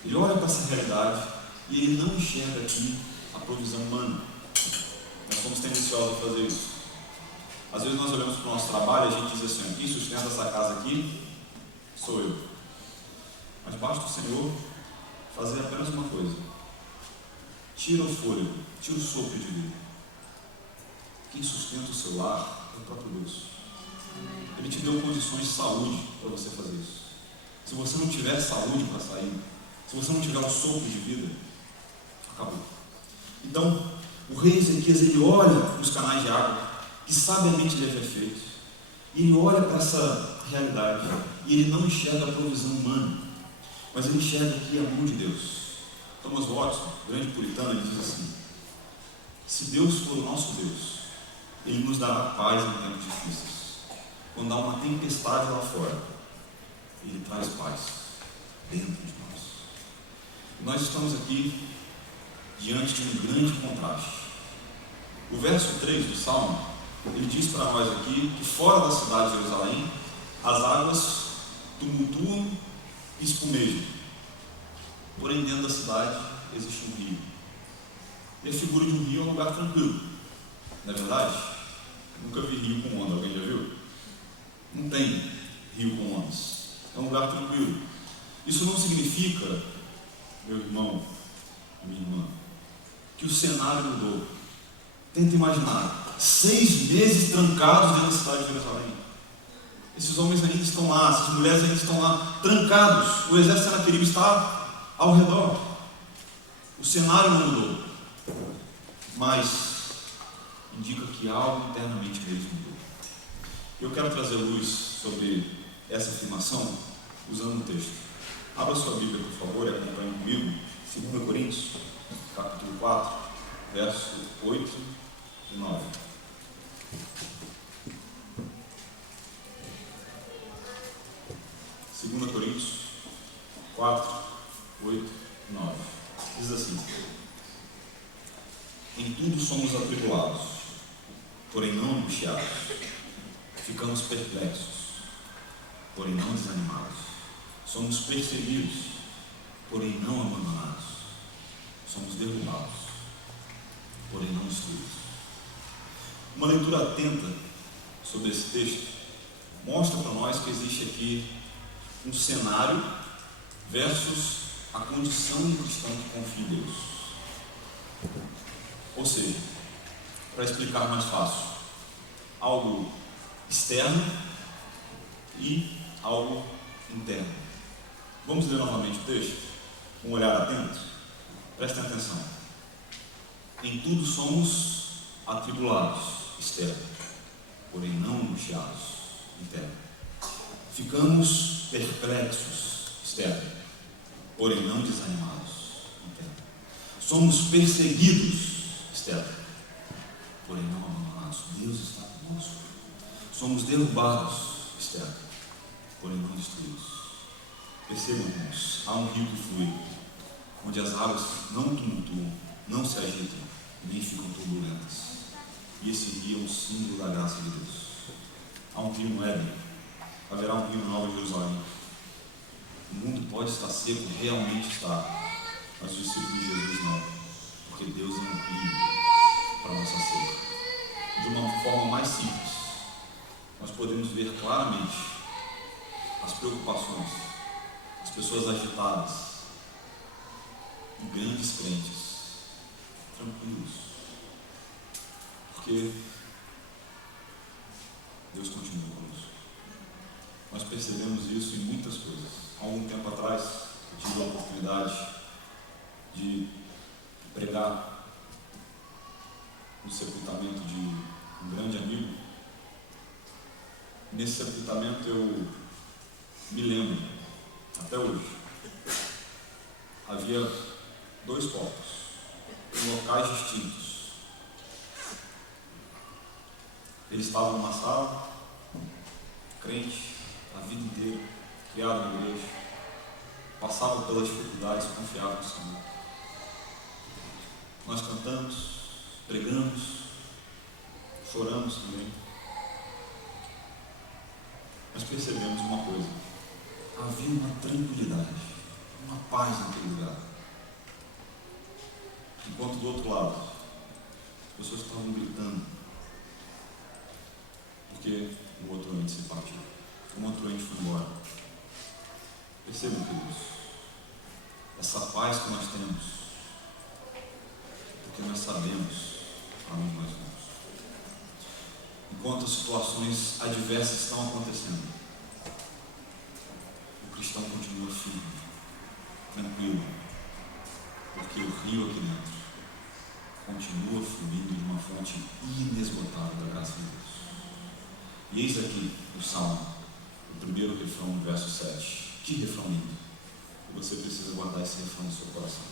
ele olha para essa realidade e ele não enxerga aqui a provisão humana. Nós somos tendenciosos a fazer isso. Às vezes nós olhamos para o nosso trabalho e a gente diz assim: quem sustenta essa casa aqui sou eu. Mas basta o Senhor fazer apenas uma coisa: tira o fôlego, tira o sopro de vida. Quem sustenta o seu lar é o próprio Deus. Ele te deu condições de saúde para você fazer isso. Se você não tiver saúde para sair, se você não tiver um sopro de vida, acabou. Então, o rei Ezequias, ele olha para os canais de água que sabiamente ele havia feito, e ele olha para essa realidade e ele não enxerga a provisão humana, mas ele enxerga aqui a mão de Deus. Thomas Watson, grande puritano, ele diz assim: se Deus for o nosso Deus, Ele nos dará paz em tempos difíceis. Quando há uma tempestade lá fora, Ele traz paz dentro de nós. Nós estamos aqui diante de um grande contraste. O verso 3 do Salmo, ele diz para nós aqui que fora da cidade de Jerusalém, as águas tumultuam e espumejam. Porém, dentro da cidade existe um rio. E a figura de um rio é um lugar tranquilo. Não é verdade? Nunca vi rio com onda. Alguém já viu? Não tem rio com ondas. É um lugar tranquilo. Isso não significa, meu irmão, minha irmã, que o cenário mudou. Tenta imaginar 6 meses trancados dentro da cidade de Jerusalém. Esses homens ainda estão lá, essas mulheres ainda estão lá, trancados. O exército de Senaqueribe está ao redor. O cenário não mudou, mas indica que algo internamente deles mudou. Eu quero trazer luz sobre essa afirmação usando um texto. Abra sua Bíblia, por favor, e acompanhe comigo. 2 Coríntios, capítulo 4. verso 8 e 9. Segunda Coríntios 4, 8 e 9. Diz assim: em tudo somos atribulados, porém não angustiados. Ficamos perplexos, porém não desanimados. Somos perseguidos, porém não abandonados. Somos derrubados, porém não destruídos. Uma leitura atenta sobre esse texto mostra para nós que existe aqui um cenário versus a condição do cristão que confia em Deus. Ou seja, para explicar mais fácil, algo externo e algo interno. Vamos ler novamente o texto? Um olhar atento? Prestem atenção. Em tudo somos atribulados, externo, porém não angustiados, interno. Ficamos perplexos, externo, porém não desanimados, interno. Somos perseguidos, externo, porém não abandonados. Deus está conosco. Somos derrubados, externo, porém não destruídos. Percebam, irmãos, há um rio que flui, onde as águas não tumultuam, não se agitam, nem ficam turbulentas. E esse rio é um símbolo da graça de Deus. Há um rio no Éden, haverá um rio na Nova Jerusalém. O mundo pode estar seco, realmente está, mas os discípulos de Jesus não, porque Deus é um rio para a nossa seca. De uma forma mais simples, nós podemos ver claramente as preocupações, as pessoas agitadas e grandes crentes tranquilos, porque Deus continua conosco. Nós percebemos isso em muitas coisas. Há algum tempo atrás, eu tive a oportunidade de pregar no sepultamento de um grande amigo. Nesse sepultamento eu me lembro, até hoje, havia 2 corpos em locais distintos. Eles estavam numa sala, crente, a vida inteira, criado na igreja, passava pelas dificuldades, confiava no Senhor. Nós cantamos, pregamos, choramos também. Mas percebemos uma coisa: havia uma tranquilidade, uma paz naquele lugar. Enquanto do outro lado, as pessoas estavam gritando, porque o outro ente se partiu, o outro ente foi embora. Percebam, queridos, essa paz que nós temos, porque nós sabemos para onde nós vamos. Enquanto as situações adversas estão acontecendo, o cristão continua firme, tranquilo, porque o rio aqui dentro continua fluindo de uma fonte inesgotável da graça de Deus. E eis aqui o Salmo, o primeiro refrão, no verso 7. Que refrão lindo! E você precisa guardar esse refrão no seu coração.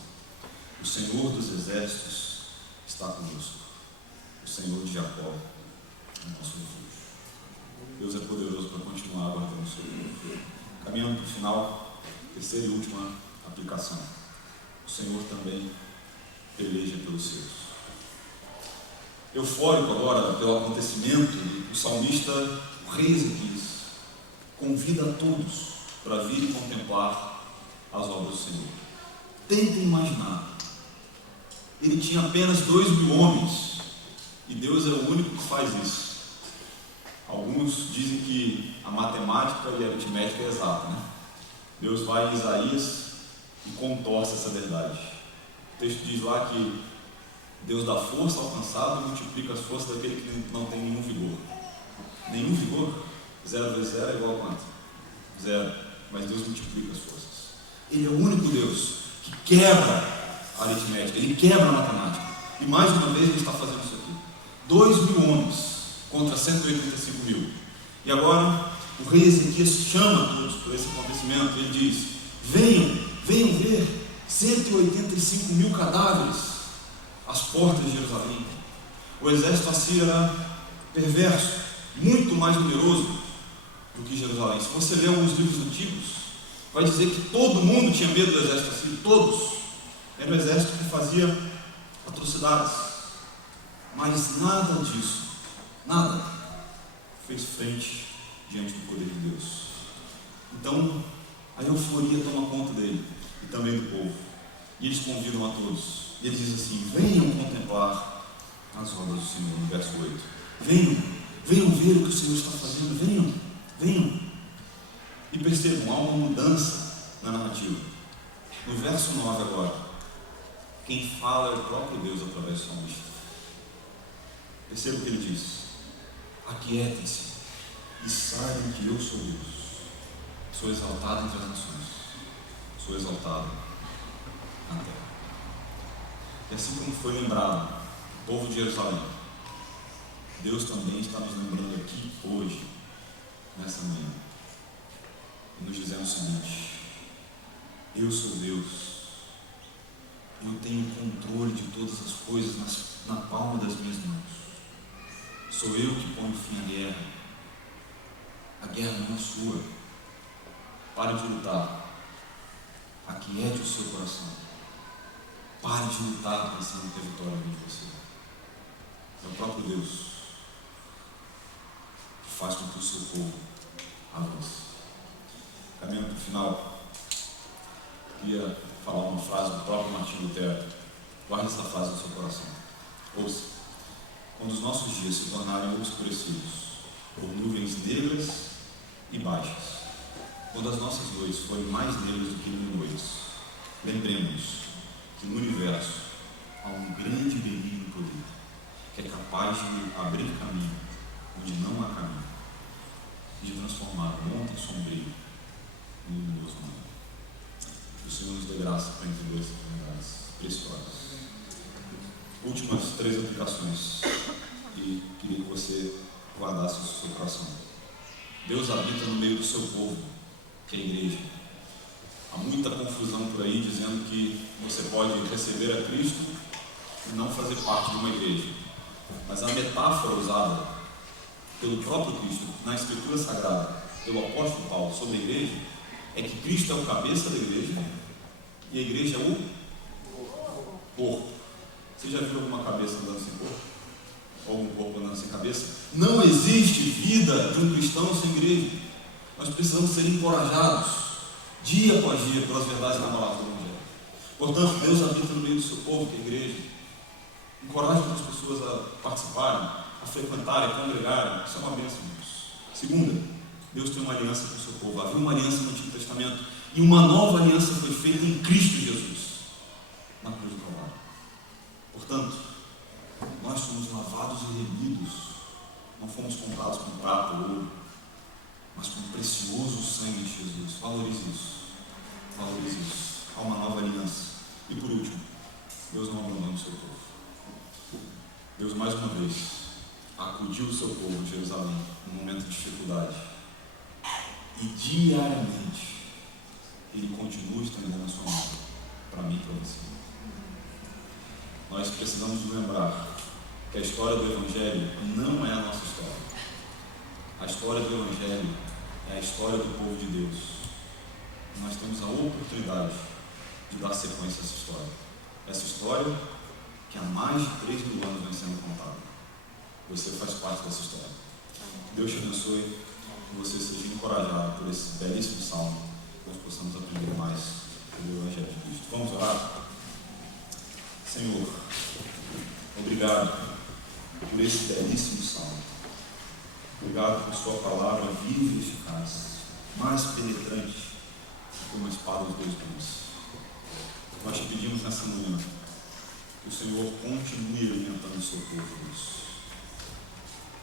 O Senhor dos exércitos está conosco. O Senhor de Jacó é o nosso refúgio. Deus é poderoso para continuar guardando o seu povo. Caminhando para o final, terceira e última aplicação. O Senhor também peleja pelos seus. Eufórico agora pelo acontecimento, o salmista, o rei Ezequias, convida a todos para vir contemplar as obras do Senhor. Tentem imaginar, ele tinha apenas 2.000 homens e Deus é o único que faz isso. Alguns dizem que a matemática e a aritmética é exata, né? Deus vai em Isaías e contorce essa verdade. O texto diz lá que Deus dá força ao cansado e multiplica as forças daquele que não tem nenhum vigor. Nenhum vigor? 0 vezes 0 é igual a quanto? 0. Mas Deus multiplica as forças. Ele é o único Deus que quebra a aritmética, ele quebra a matemática. E mais uma vez ele está fazendo isso aqui. 2.000 homens contra 185.000. E agora o rei Ezequias chama todos por esse acontecimento. Ele diz: venham ver 185.000 cadáveres. as portas de Jerusalém. O exército assírio era perverso, muito mais numeroso do que Jerusalém. Se você ler alguns livros antigos, vai dizer que todo mundo tinha medo do exército assírio, todos. Era um exército que fazia atrocidades, mas nada disso, nada, fez frente diante do poder de Deus. Então, a euforia toma conta dele e também do povo. E eles convidam a todos. E ele diz assim: venham contemplar as obras do Senhor, no verso 8. Venham ver o que o Senhor está fazendo, venham. E percebam, há uma mudança na narrativa. No verso 9 agora, quem fala é o próprio Deus através do salmista. Perceba o que ele diz: aquietem-se e saibam que eu sou Deus. Sou exaltado entre as nações, sou exaltado na terra. E assim como foi lembrado o povo de Jerusalém, Deus também está nos lembrando aqui hoje, nessa manhã, e nos dizendo o seguinte: eu sou Deus, eu tenho controle de todas as coisas na palma das minhas mãos. Sou eu que ponho fim à guerra. A guerra não é sua. Pare de lutar. Aquiete o seu coração. Pare de lutar pensando que a vitória vem de você. É o próprio Deus que faz com que o seu povo avance. Caminhando para o final, queria falar uma frase do próprio Martinho Lutero. Guarde essa frase no seu coração. Ouça: quando os nossos dias se tornarem obscurecidos por nuvens negras e baixas, quando as nossas noites forem mais negras do que mil noites, lembremos que no universo há um grande delírio no poder, que é capaz de abrir caminho onde não há caminho, e de transformar o monte sombrio em luminoso manhã. Que o Senhor nos dê graça para entender essas verdades preciosas. Últimas 3 aplicações que queria que você guardasse no seu coração. Deus habita no meio do seu povo, que é a igreja. Há muita confusão por aí dizendo que você pode receber a Cristo e não fazer parte de uma igreja. Mas a metáfora usada pelo próprio Cristo na Escritura Sagrada, pelo apóstolo Paulo sobre a igreja, é que Cristo é o cabeça da igreja e a igreja é o corpo. Você já viu alguma cabeça andando sem corpo? Ou algum corpo andando sem cabeça? Não existe vida de um cristão sem igreja. Nós precisamos ser encorajados dia após dia pelas verdades reveladas do Evangelho. Portanto, Deus habita no meio do seu povo, que é a igreja. Encoraje outras pessoas a participarem, a frequentarem, a congregarem. Isso é uma bênção, Deus. Segunda, Deus tem uma aliança com o seu povo. Havia uma aliança no Antigo Testamento e uma nova aliança foi feita em Cristo Jesus, na cruz do Calvário. Portanto, nós somos lavados e remidos. Não fomos comprados com prata ou ouro, mas com o precioso sangue de Jesus. Valorize isso. Valorize isso. Há uma nova aliança. E por último, Deus não abandona o seu povo. Deus, mais uma vez, acudiu o seu povo em Jerusalém num momento de dificuldade. E diariamente, Ele continua estendendo a sua mão para mim e para você. Nós precisamos nos lembrar que a história do Evangelho não é a nossa história. A história do Evangelho é a história do povo de Deus. Nós temos a oportunidade de dar sequência a essa história. Essa história que há mais de 3.000 anos vem sendo contada. Você faz parte dessa história. Deus te abençoe, que você seja encorajado por esse belíssimo salmo, que nós possamos aprender mais sobre o Evangelho de Cristo. Vamos orar? Senhor, obrigado por esse belíssimo salmo. Obrigado por sua palavra viva e eficaz, mais penetrante que uma espada de 2 gumes. Nós te pedimos nessa manhã que o Senhor continue alimentando o seu povo.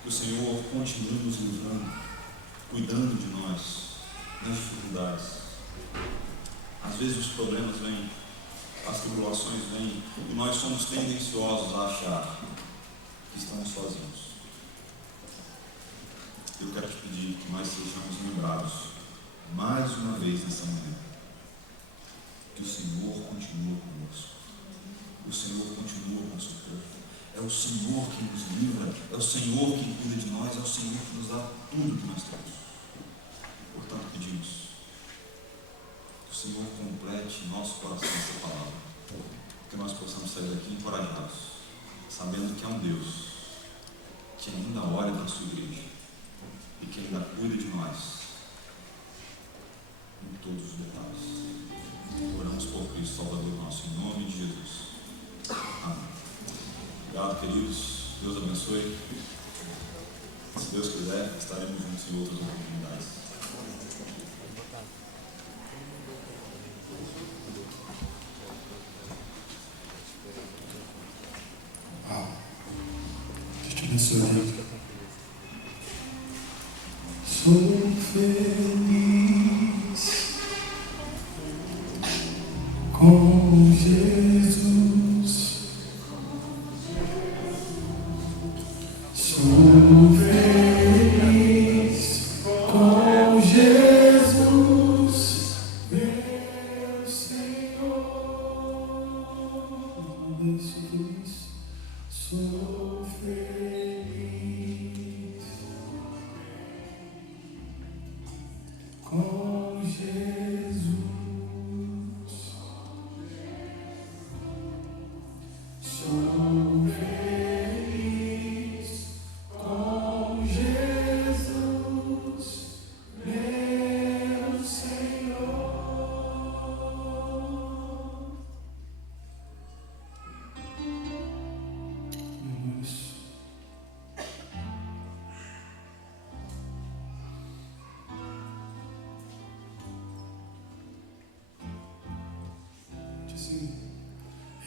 Que o Senhor continue nos livrando, cuidando de nós nas dificuldades. Às vezes os problemas vêm, as tribulações vêm, e nós somos tendenciosos a achar que estamos sozinhos. Eu quero te pedir que nós sejamos lembrados mais uma vez nessa manhã que o Senhor continua conosco. o Senhor continua com o seu povo. É o Senhor que nos livra, é o Senhor que cuida de nós, é o Senhor que nos dá tudo que nós temos. Portanto, pedimos que o Senhor complete em nosso coração essa palavra, que nós possamos sair daqui encorajados, sabendo que há um Deus que ainda olha para a sua igreja e que ainda cuida de nós em todos os detalhes. Oramos por Cristo, Salvador nosso, em nome de Jesus. Amém. Obrigado, queridos. Deus abençoe. Se Deus quiser, estaremos juntos em outras oportunidades. Deus te abençoe. Sou feliz com Jesus. Sou feliz com Jesus, meu Senhor. Sou feliz com Jesus. Sou feliz com Jesus, meu Senhor.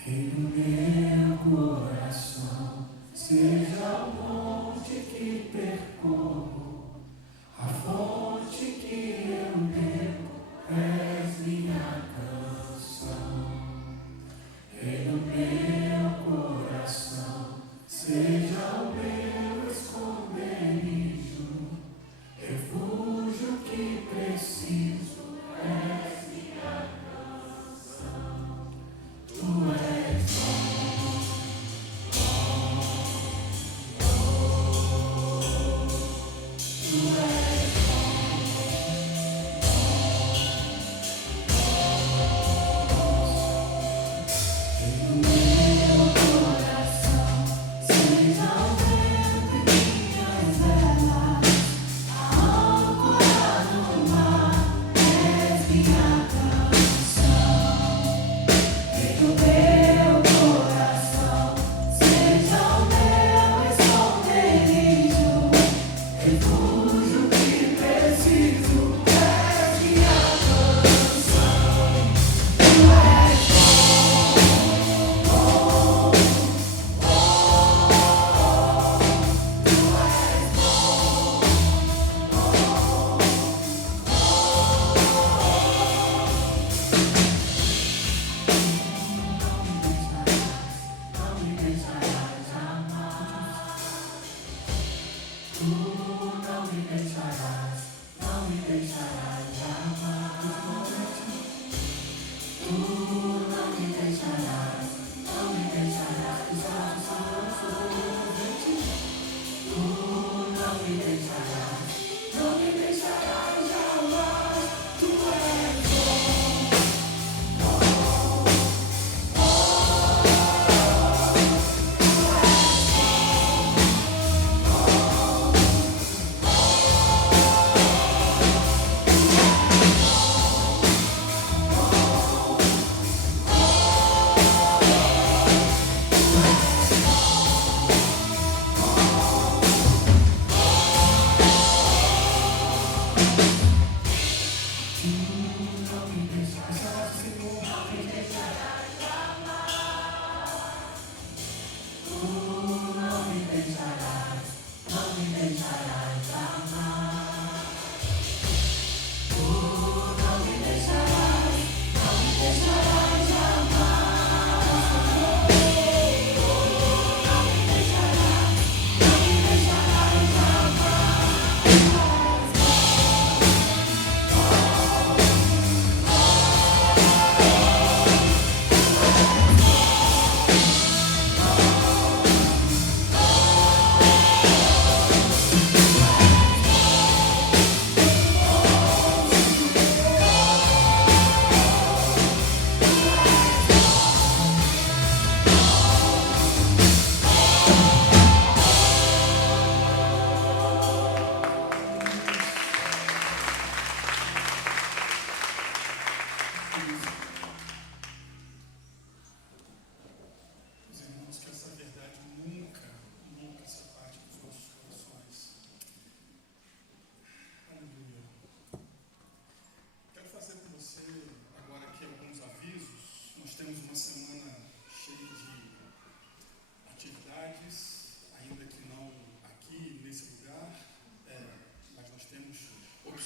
Rei do meu coração, seja o monte que percorro, a fonte que eu bebo, és minha canção. Rei do meu coração, seja o meu esconderijo, refúgio que preciso, és minha canção. Tu és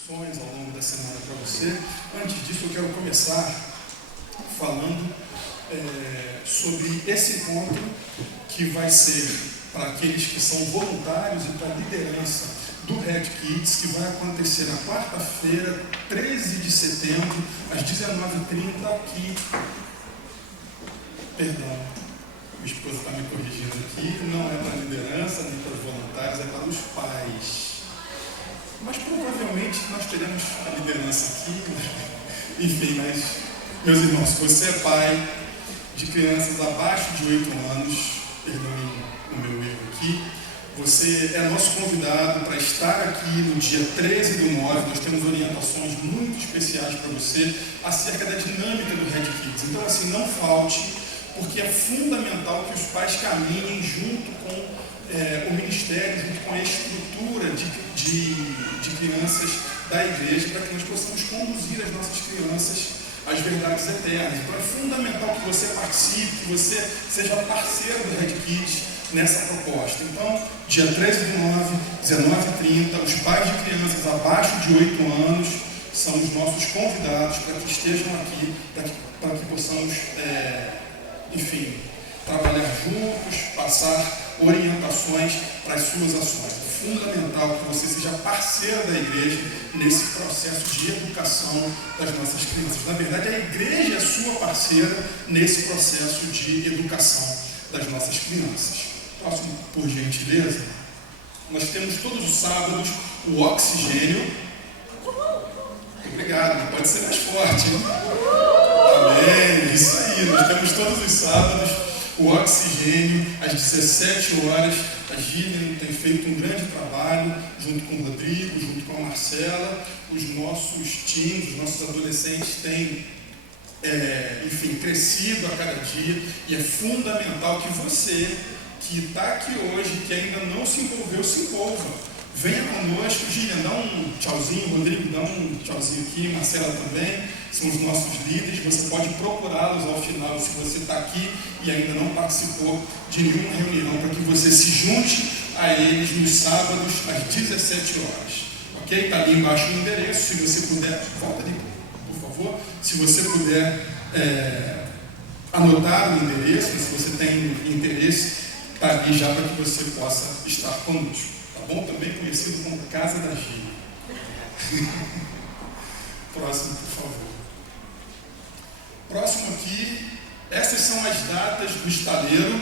reflexões ao longo da semana para você. Antes disso, eu quero começar falando sobre esse encontro que vai ser para aqueles que são voluntários e para a liderança do Red Kids, que vai acontecer na quarta-feira, 13 de setembro, às 19h30, aqui. Perdão, minha esposa está me corrigindo aqui, não é para a liderança, nem para os voluntários, é para os pais. Mas provavelmente nós teremos a liderança aqui, enfim, mas, meus irmãos, se você é pai de crianças abaixo de 8 anos, perdoem o meu erro aqui, você é nosso convidado para estar aqui no dia 13/9. Nós temos orientações muito especiais para você acerca da dinâmica do Red Kids. Então, assim, não falte, porque é fundamental que os pais caminhem junto com o ministério, junto com a estrutura de crianças da igreja, para que nós possamos conduzir as nossas crianças às verdades eternas. Então, é fundamental que você participe, que você seja parceiro do Red Kids nessa proposta. Então, dia 13/9, 19h30, os pais de crianças abaixo de 8 anos são os nossos convidados para que estejam aqui, para que possamos, enfim, trabalhar juntos, passar orientações para as suas ações. É fundamental que você seja parceiro da igreja nesse processo de educação das nossas crianças. Na verdade, a igreja é sua parceira nesse processo de educação das nossas crianças. Próximo, por gentileza. Nós temos todos os sábados o Oxigênio. Obrigado, pode ser mais forte, hein? Amém, isso aí. Nós temos todos os sábados o Oxigênio, às 17 horas. A Gillian tem feito um grande trabalho, junto com o Rodrigo, junto com a Marcela. Os nossos teens, os nossos adolescentes têm, enfim, crescido a cada dia. E é fundamental que você, que está aqui hoje, que ainda não se envolveu, se envolva. Venha conosco. Gillian, dá um tchauzinho. Rodrigo, dá um tchauzinho aqui. Marcela também. São os nossos líderes. Você pode procurá-los ao final, se você está aqui e ainda não participou de nenhuma reunião, para que você se junte a eles nos sábados às 17 horas. Ok? Está ali embaixo o endereço. Se você puder, volta ali, por favor. Se você puder anotar o endereço, se você tem interesse, está ali já para que você possa estar conosco. Tá bom? Também conhecido como Casa da Gillian. Próximo, por favor. Próximo aqui, essas são as datas do estaleiro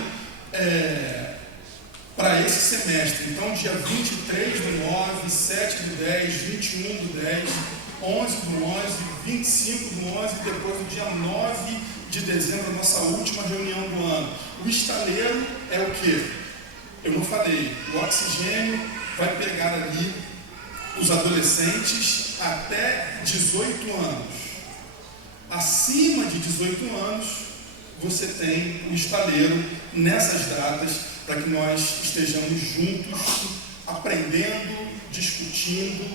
para esse semestre. Então, dia 23/9, 7/10, 21/10, 11/11, 25/11, e depois do dia 9 de dezembro, a nossa última reunião do ano. O estaleiro é o quê? Eu não falei. O Oxigênio vai pegar ali os adolescentes até 18 anos. Acima de 18 anos, você tem o estaleiro nessas datas, para que nós estejamos juntos, aprendendo, discutindo,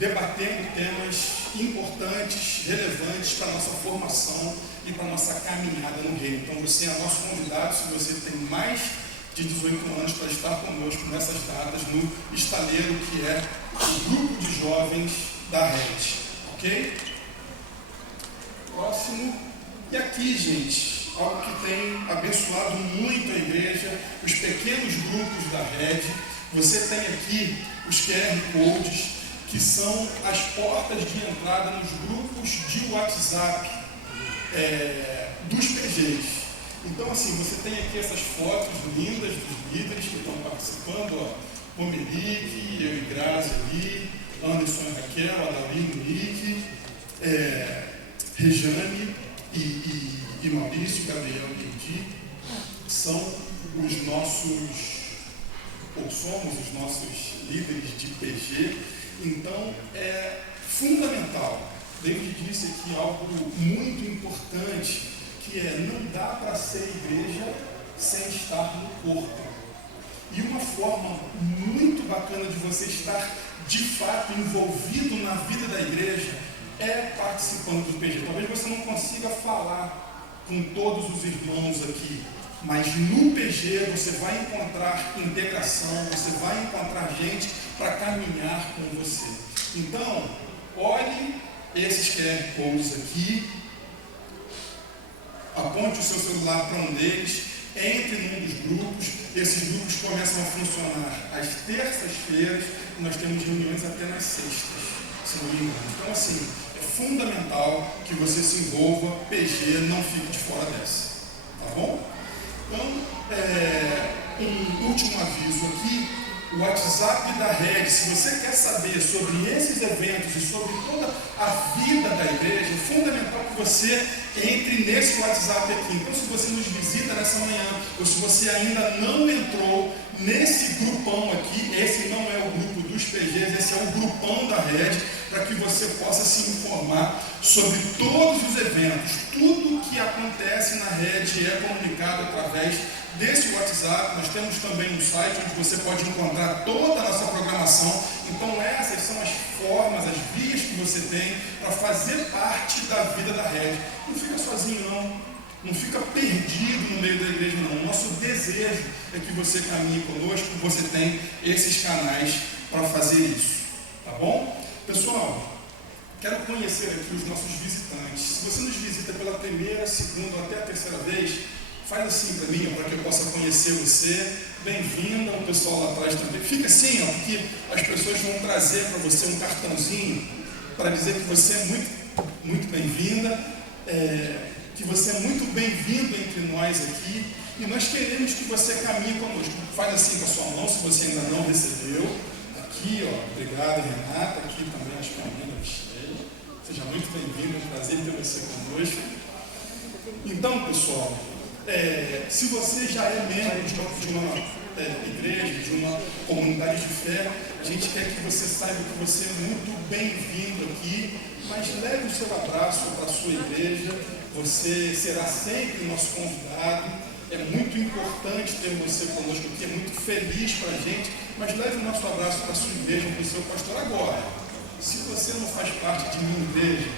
debatendo temas importantes, relevantes para a nossa formação e para a nossa caminhada no reino. Então, você é nosso convidado, se você tem mais de 18 anos, para estar conosco nessas datas no estaleiro, que é o grupo de jovens da Rede. Ok? Próximo. E aqui, gente, algo que tem abençoado muito a igreja, os pequenos grupos da Rede. Você tem aqui os QR Codes, que são as portas de entrada nos grupos de WhatsApp dos PGs. Então, assim, você tem aqui essas fotos lindas dos líderes que estão participando, ó, Pomerique, eu e Grazi ali, Anderson e Raquel, Adalino, Nick, Rejane e Maurício, Gabriel e Edi, são os nossos, ou somos os nossos líderes de PG. Então, é fundamental. David disse aqui algo muito importante, que não dá para ser igreja sem estar no corpo. E uma forma muito bacana de você estar de fato envolvido na vida da igreja é participando do PG. Talvez você não consiga falar com todos os irmãos aqui, mas no PG você vai encontrar integração, você vai encontrar gente para caminhar com você. Então, olhe esses QR Codes aqui, aponte o seu celular para um deles, entre num dos grupos. Esses grupos começam a funcionar às terças-feiras e nós temos reuniões até nas sextas, se não me engano. Então, assim, é fundamental que você se envolva, PG, não fique de fora dessa, tá bom? Então, um último aviso aqui, o WhatsApp da rede. Se você quer saber sobre esses eventos e sobre toda a vida da igreja, é fundamental que você entre nesse WhatsApp aqui. Então, se você nos visita nessa manhã, ou se você ainda não entrou nesse grupão aqui, esse não é o grupo dos PGs, esse é o grupão da rede, para que você possa se informar sobre todos os eventos. Tudo que acontece na rede é comunicado através desse WhatsApp. Nós temos também um site onde você pode encontrar toda a nossa programação. Então essas são as formas, as vias que você tem para fazer parte da vida da rede. Não fica sozinho não, não fica perdido no meio da igreja não. O nosso desejo é que você caminhe conosco, que você tem esses canais para fazer isso, tá bom? Pessoal, quero conhecer aqui os nossos visitantes. Se você nos visita pela primeira, segunda ou até a terceira vez, faz assim para mim, para que eu possa conhecer você. Bem-vinda, o pessoal lá atrás também. Fica assim, ó, porque as pessoas vão trazer para você um cartãozinho para dizer que você é muito bem-vinda, que você é muito bem-vindo entre nós aqui. E nós queremos que você caminhe conosco. Faz assim com a sua mão, se você ainda não recebeu. Aqui, ó, obrigado, Renata. Aqui também as famílias. Seja muito bem-vindo, é um prazer ter você conosco. Então, pessoal, se você já é membro de uma igreja, de uma comunidade de fé, a gente quer que você saiba que você é muito bem-vindo aqui, mas leve o seu abraço para a sua igreja. Você será sempre nosso convidado. É muito importante ter você conosco aqui, é muito feliz para a gente, mas leve o nosso abraço para a sua igreja, para o seu pastor. Agora, se você não faz parte de nenhuma igreja,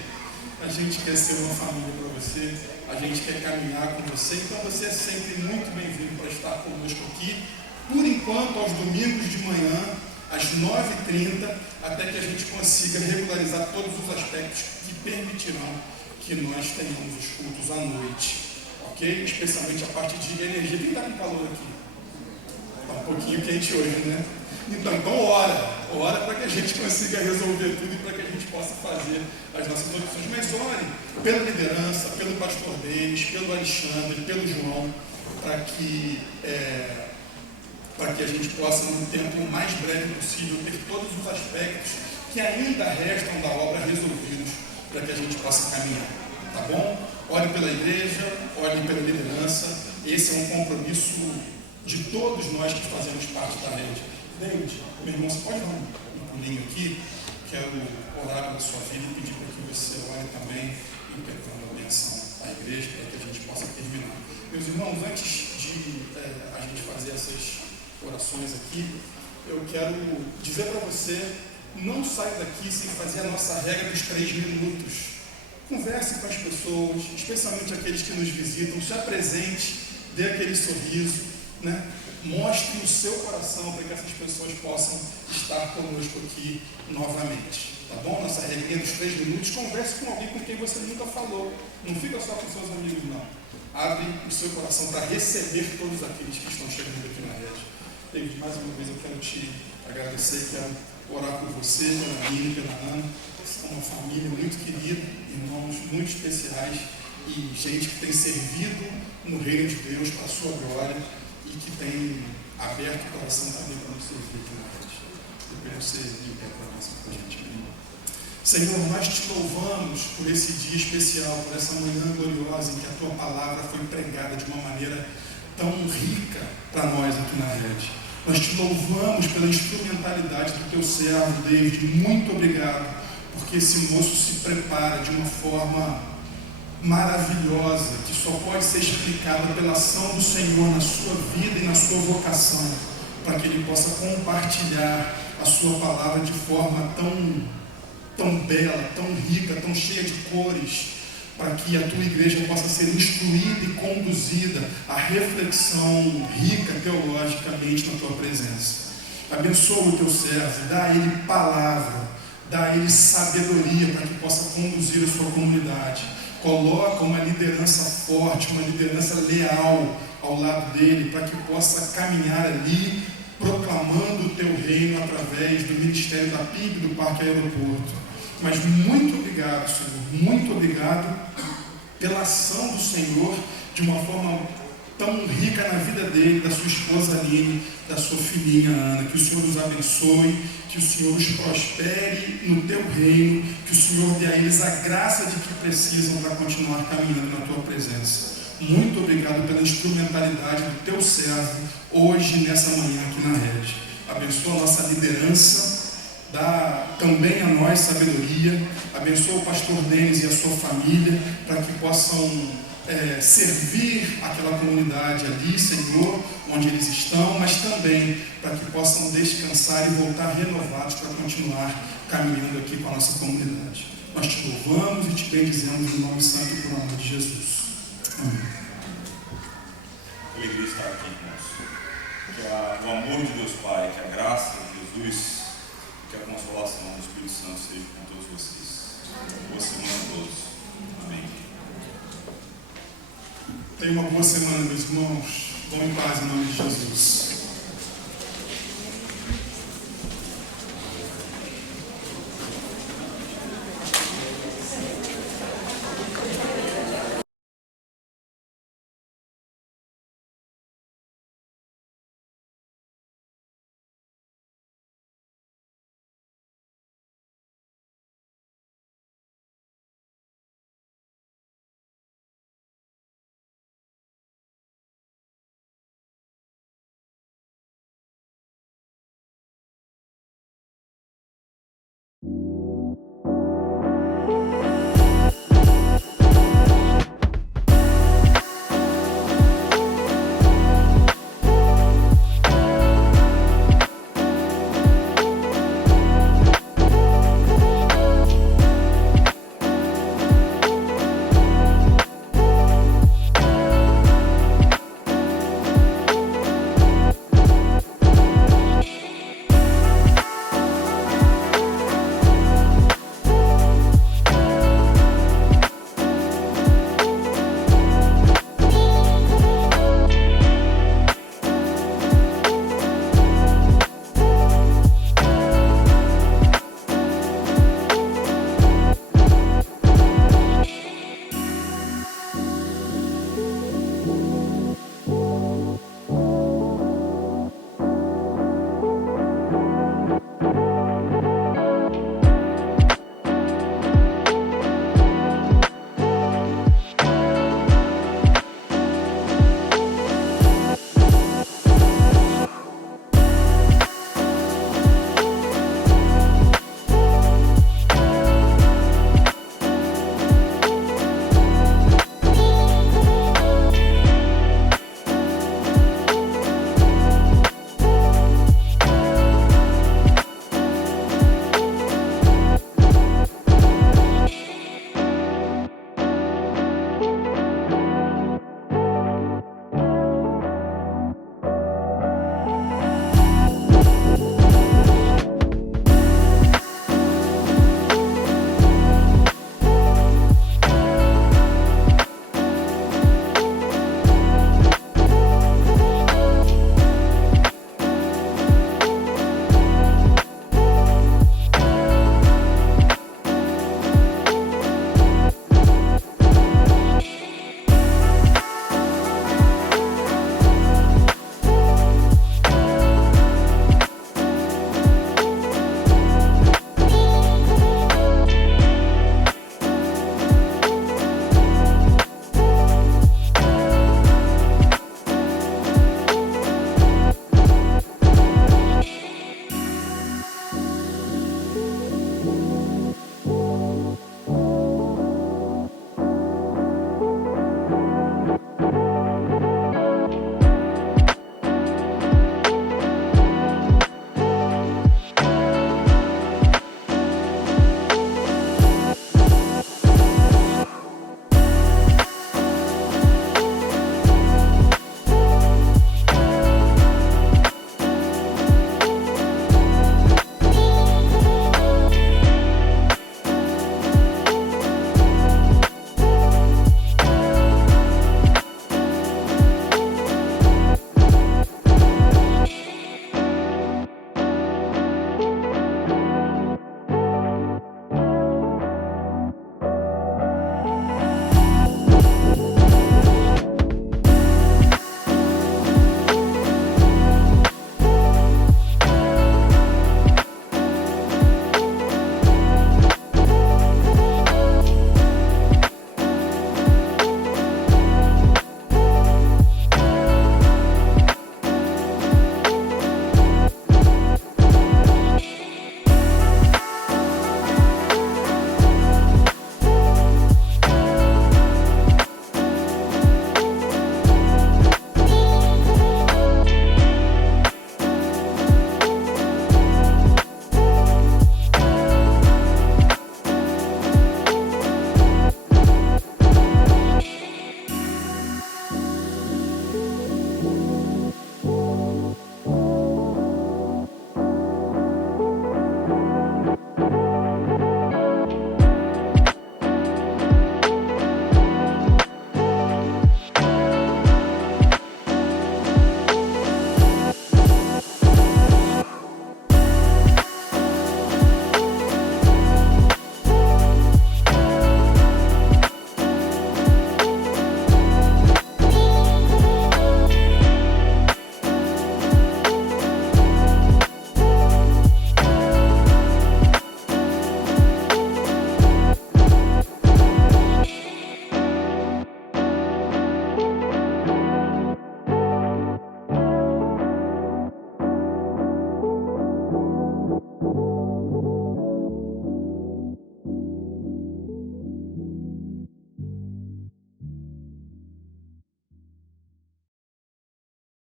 a gente quer ser uma família para você, a gente quer caminhar com você, então você é sempre muito bem-vindo para estar conosco aqui, por enquanto, aos domingos de manhã, às 9h30, até que a gente consiga regularizar todos os aspectos que permitirão que nós tenhamos os cultos à noite, ok? Especialmente a parte de energia. Quem está com calor aqui? Está um pouquinho quente hoje, né? Então ora para que a gente consiga resolver tudo e para que a gente possa fazer as nossas orações. Mas ore pela liderança, pelo pastor Denis, pelo Alexandre, pelo João, para que a gente possa, no tempo mais breve possível, ter todos os aspectos que ainda restam da obra resolvidos, para que a gente possa caminhar, tá bom? Ore pela igreja, ore pela liderança. Esse é um compromisso de todos nós que fazemos parte da rede. David, meu irmão, você pode dar um pulinho aqui? Quero orar pela sua vida e pedir para que você ore também, impetrando a benção da igreja, para que a gente possa terminar. Meus irmãos, antes de a gente fazer essas orações aqui, eu quero dizer para você, não saia daqui sem fazer a nossa regra dos 3 minutos. Converse com as pessoas, especialmente aqueles que nos visitam, se apresente, dê aquele sorriso, né? Mostre o seu coração para que essas pessoas possam estar conosco aqui novamente, tá bom? Nossa regrinha dos 3 minutos, converse com alguém com quem você nunca falou, não fica só com seus amigos não, abre o seu coração para receber todos aqueles que estão chegando aqui na rede. David, mais uma vez eu quero te agradecer, quero orar por você, pela Aline, pela Ana, são uma família muito querida, irmãos muito especiais e gente que tem servido no reino de Deus para a sua glória e que tem aberto o coração também para nos servir aqui na rede. Eu quero ser de pé para nós, para a gente. Senhor, nós te louvamos por esse dia especial, por essa manhã gloriosa em que a tua palavra foi pregada de uma maneira tão rica para nós aqui na rede. Nós te louvamos pela instrumentalidade do teu servo, David. Muito obrigado, porque esse moço se prepara de uma forma maravilhosa, que só pode ser explicada pela ação do Senhor na sua vida e na sua vocação, para que ele possa compartilhar a sua palavra de forma tão bela, tão rica, tão cheia de cores, para que a tua igreja possa ser instruída e conduzida à reflexão rica teologicamente na tua presença. Abençoa o teu servo, dá a ele palavra, Dá a ele sabedoria para que possa conduzir a sua comunidade. Coloca uma liderança forte, uma liderança leal ao lado dele, para que possa caminhar ali, proclamando o teu reino através do ministério da PIB, do Parque Aeroporto. Mas muito obrigado, Senhor, muito obrigado pela ação do Senhor de uma forma tão rica na vida dele, da sua esposa Aline, da sua filhinha Ana. Que o Senhor os abençoe, que o Senhor os prospere no teu reino, que o Senhor dê a eles a graça de que precisam para continuar caminhando na tua presença. Muito obrigado pela instrumentalidade do teu servo hoje, nessa manhã aqui na rede. Abençoa a nossa liderança, dá também a nós sabedoria, abençoa o pastor Denis e a sua família, para que possam servir aquela comunidade ali, Senhor, onde eles estão, mas também para que possam descansar e voltar renovados para continuar caminhando aqui com a nossa comunidade. Nós te louvamos e te bendizemos no nome santo e por amor de Jesus. Amém. Que alegria estar aqui, irmãos. Que o amor de Deus Pai, que a graça de Jesus, que a consolação do Espírito Santo seja com todos vocês. Boa semana a todos. Amém. Tenha uma boa semana, meus irmãos. Vão em paz em nome de Jesus.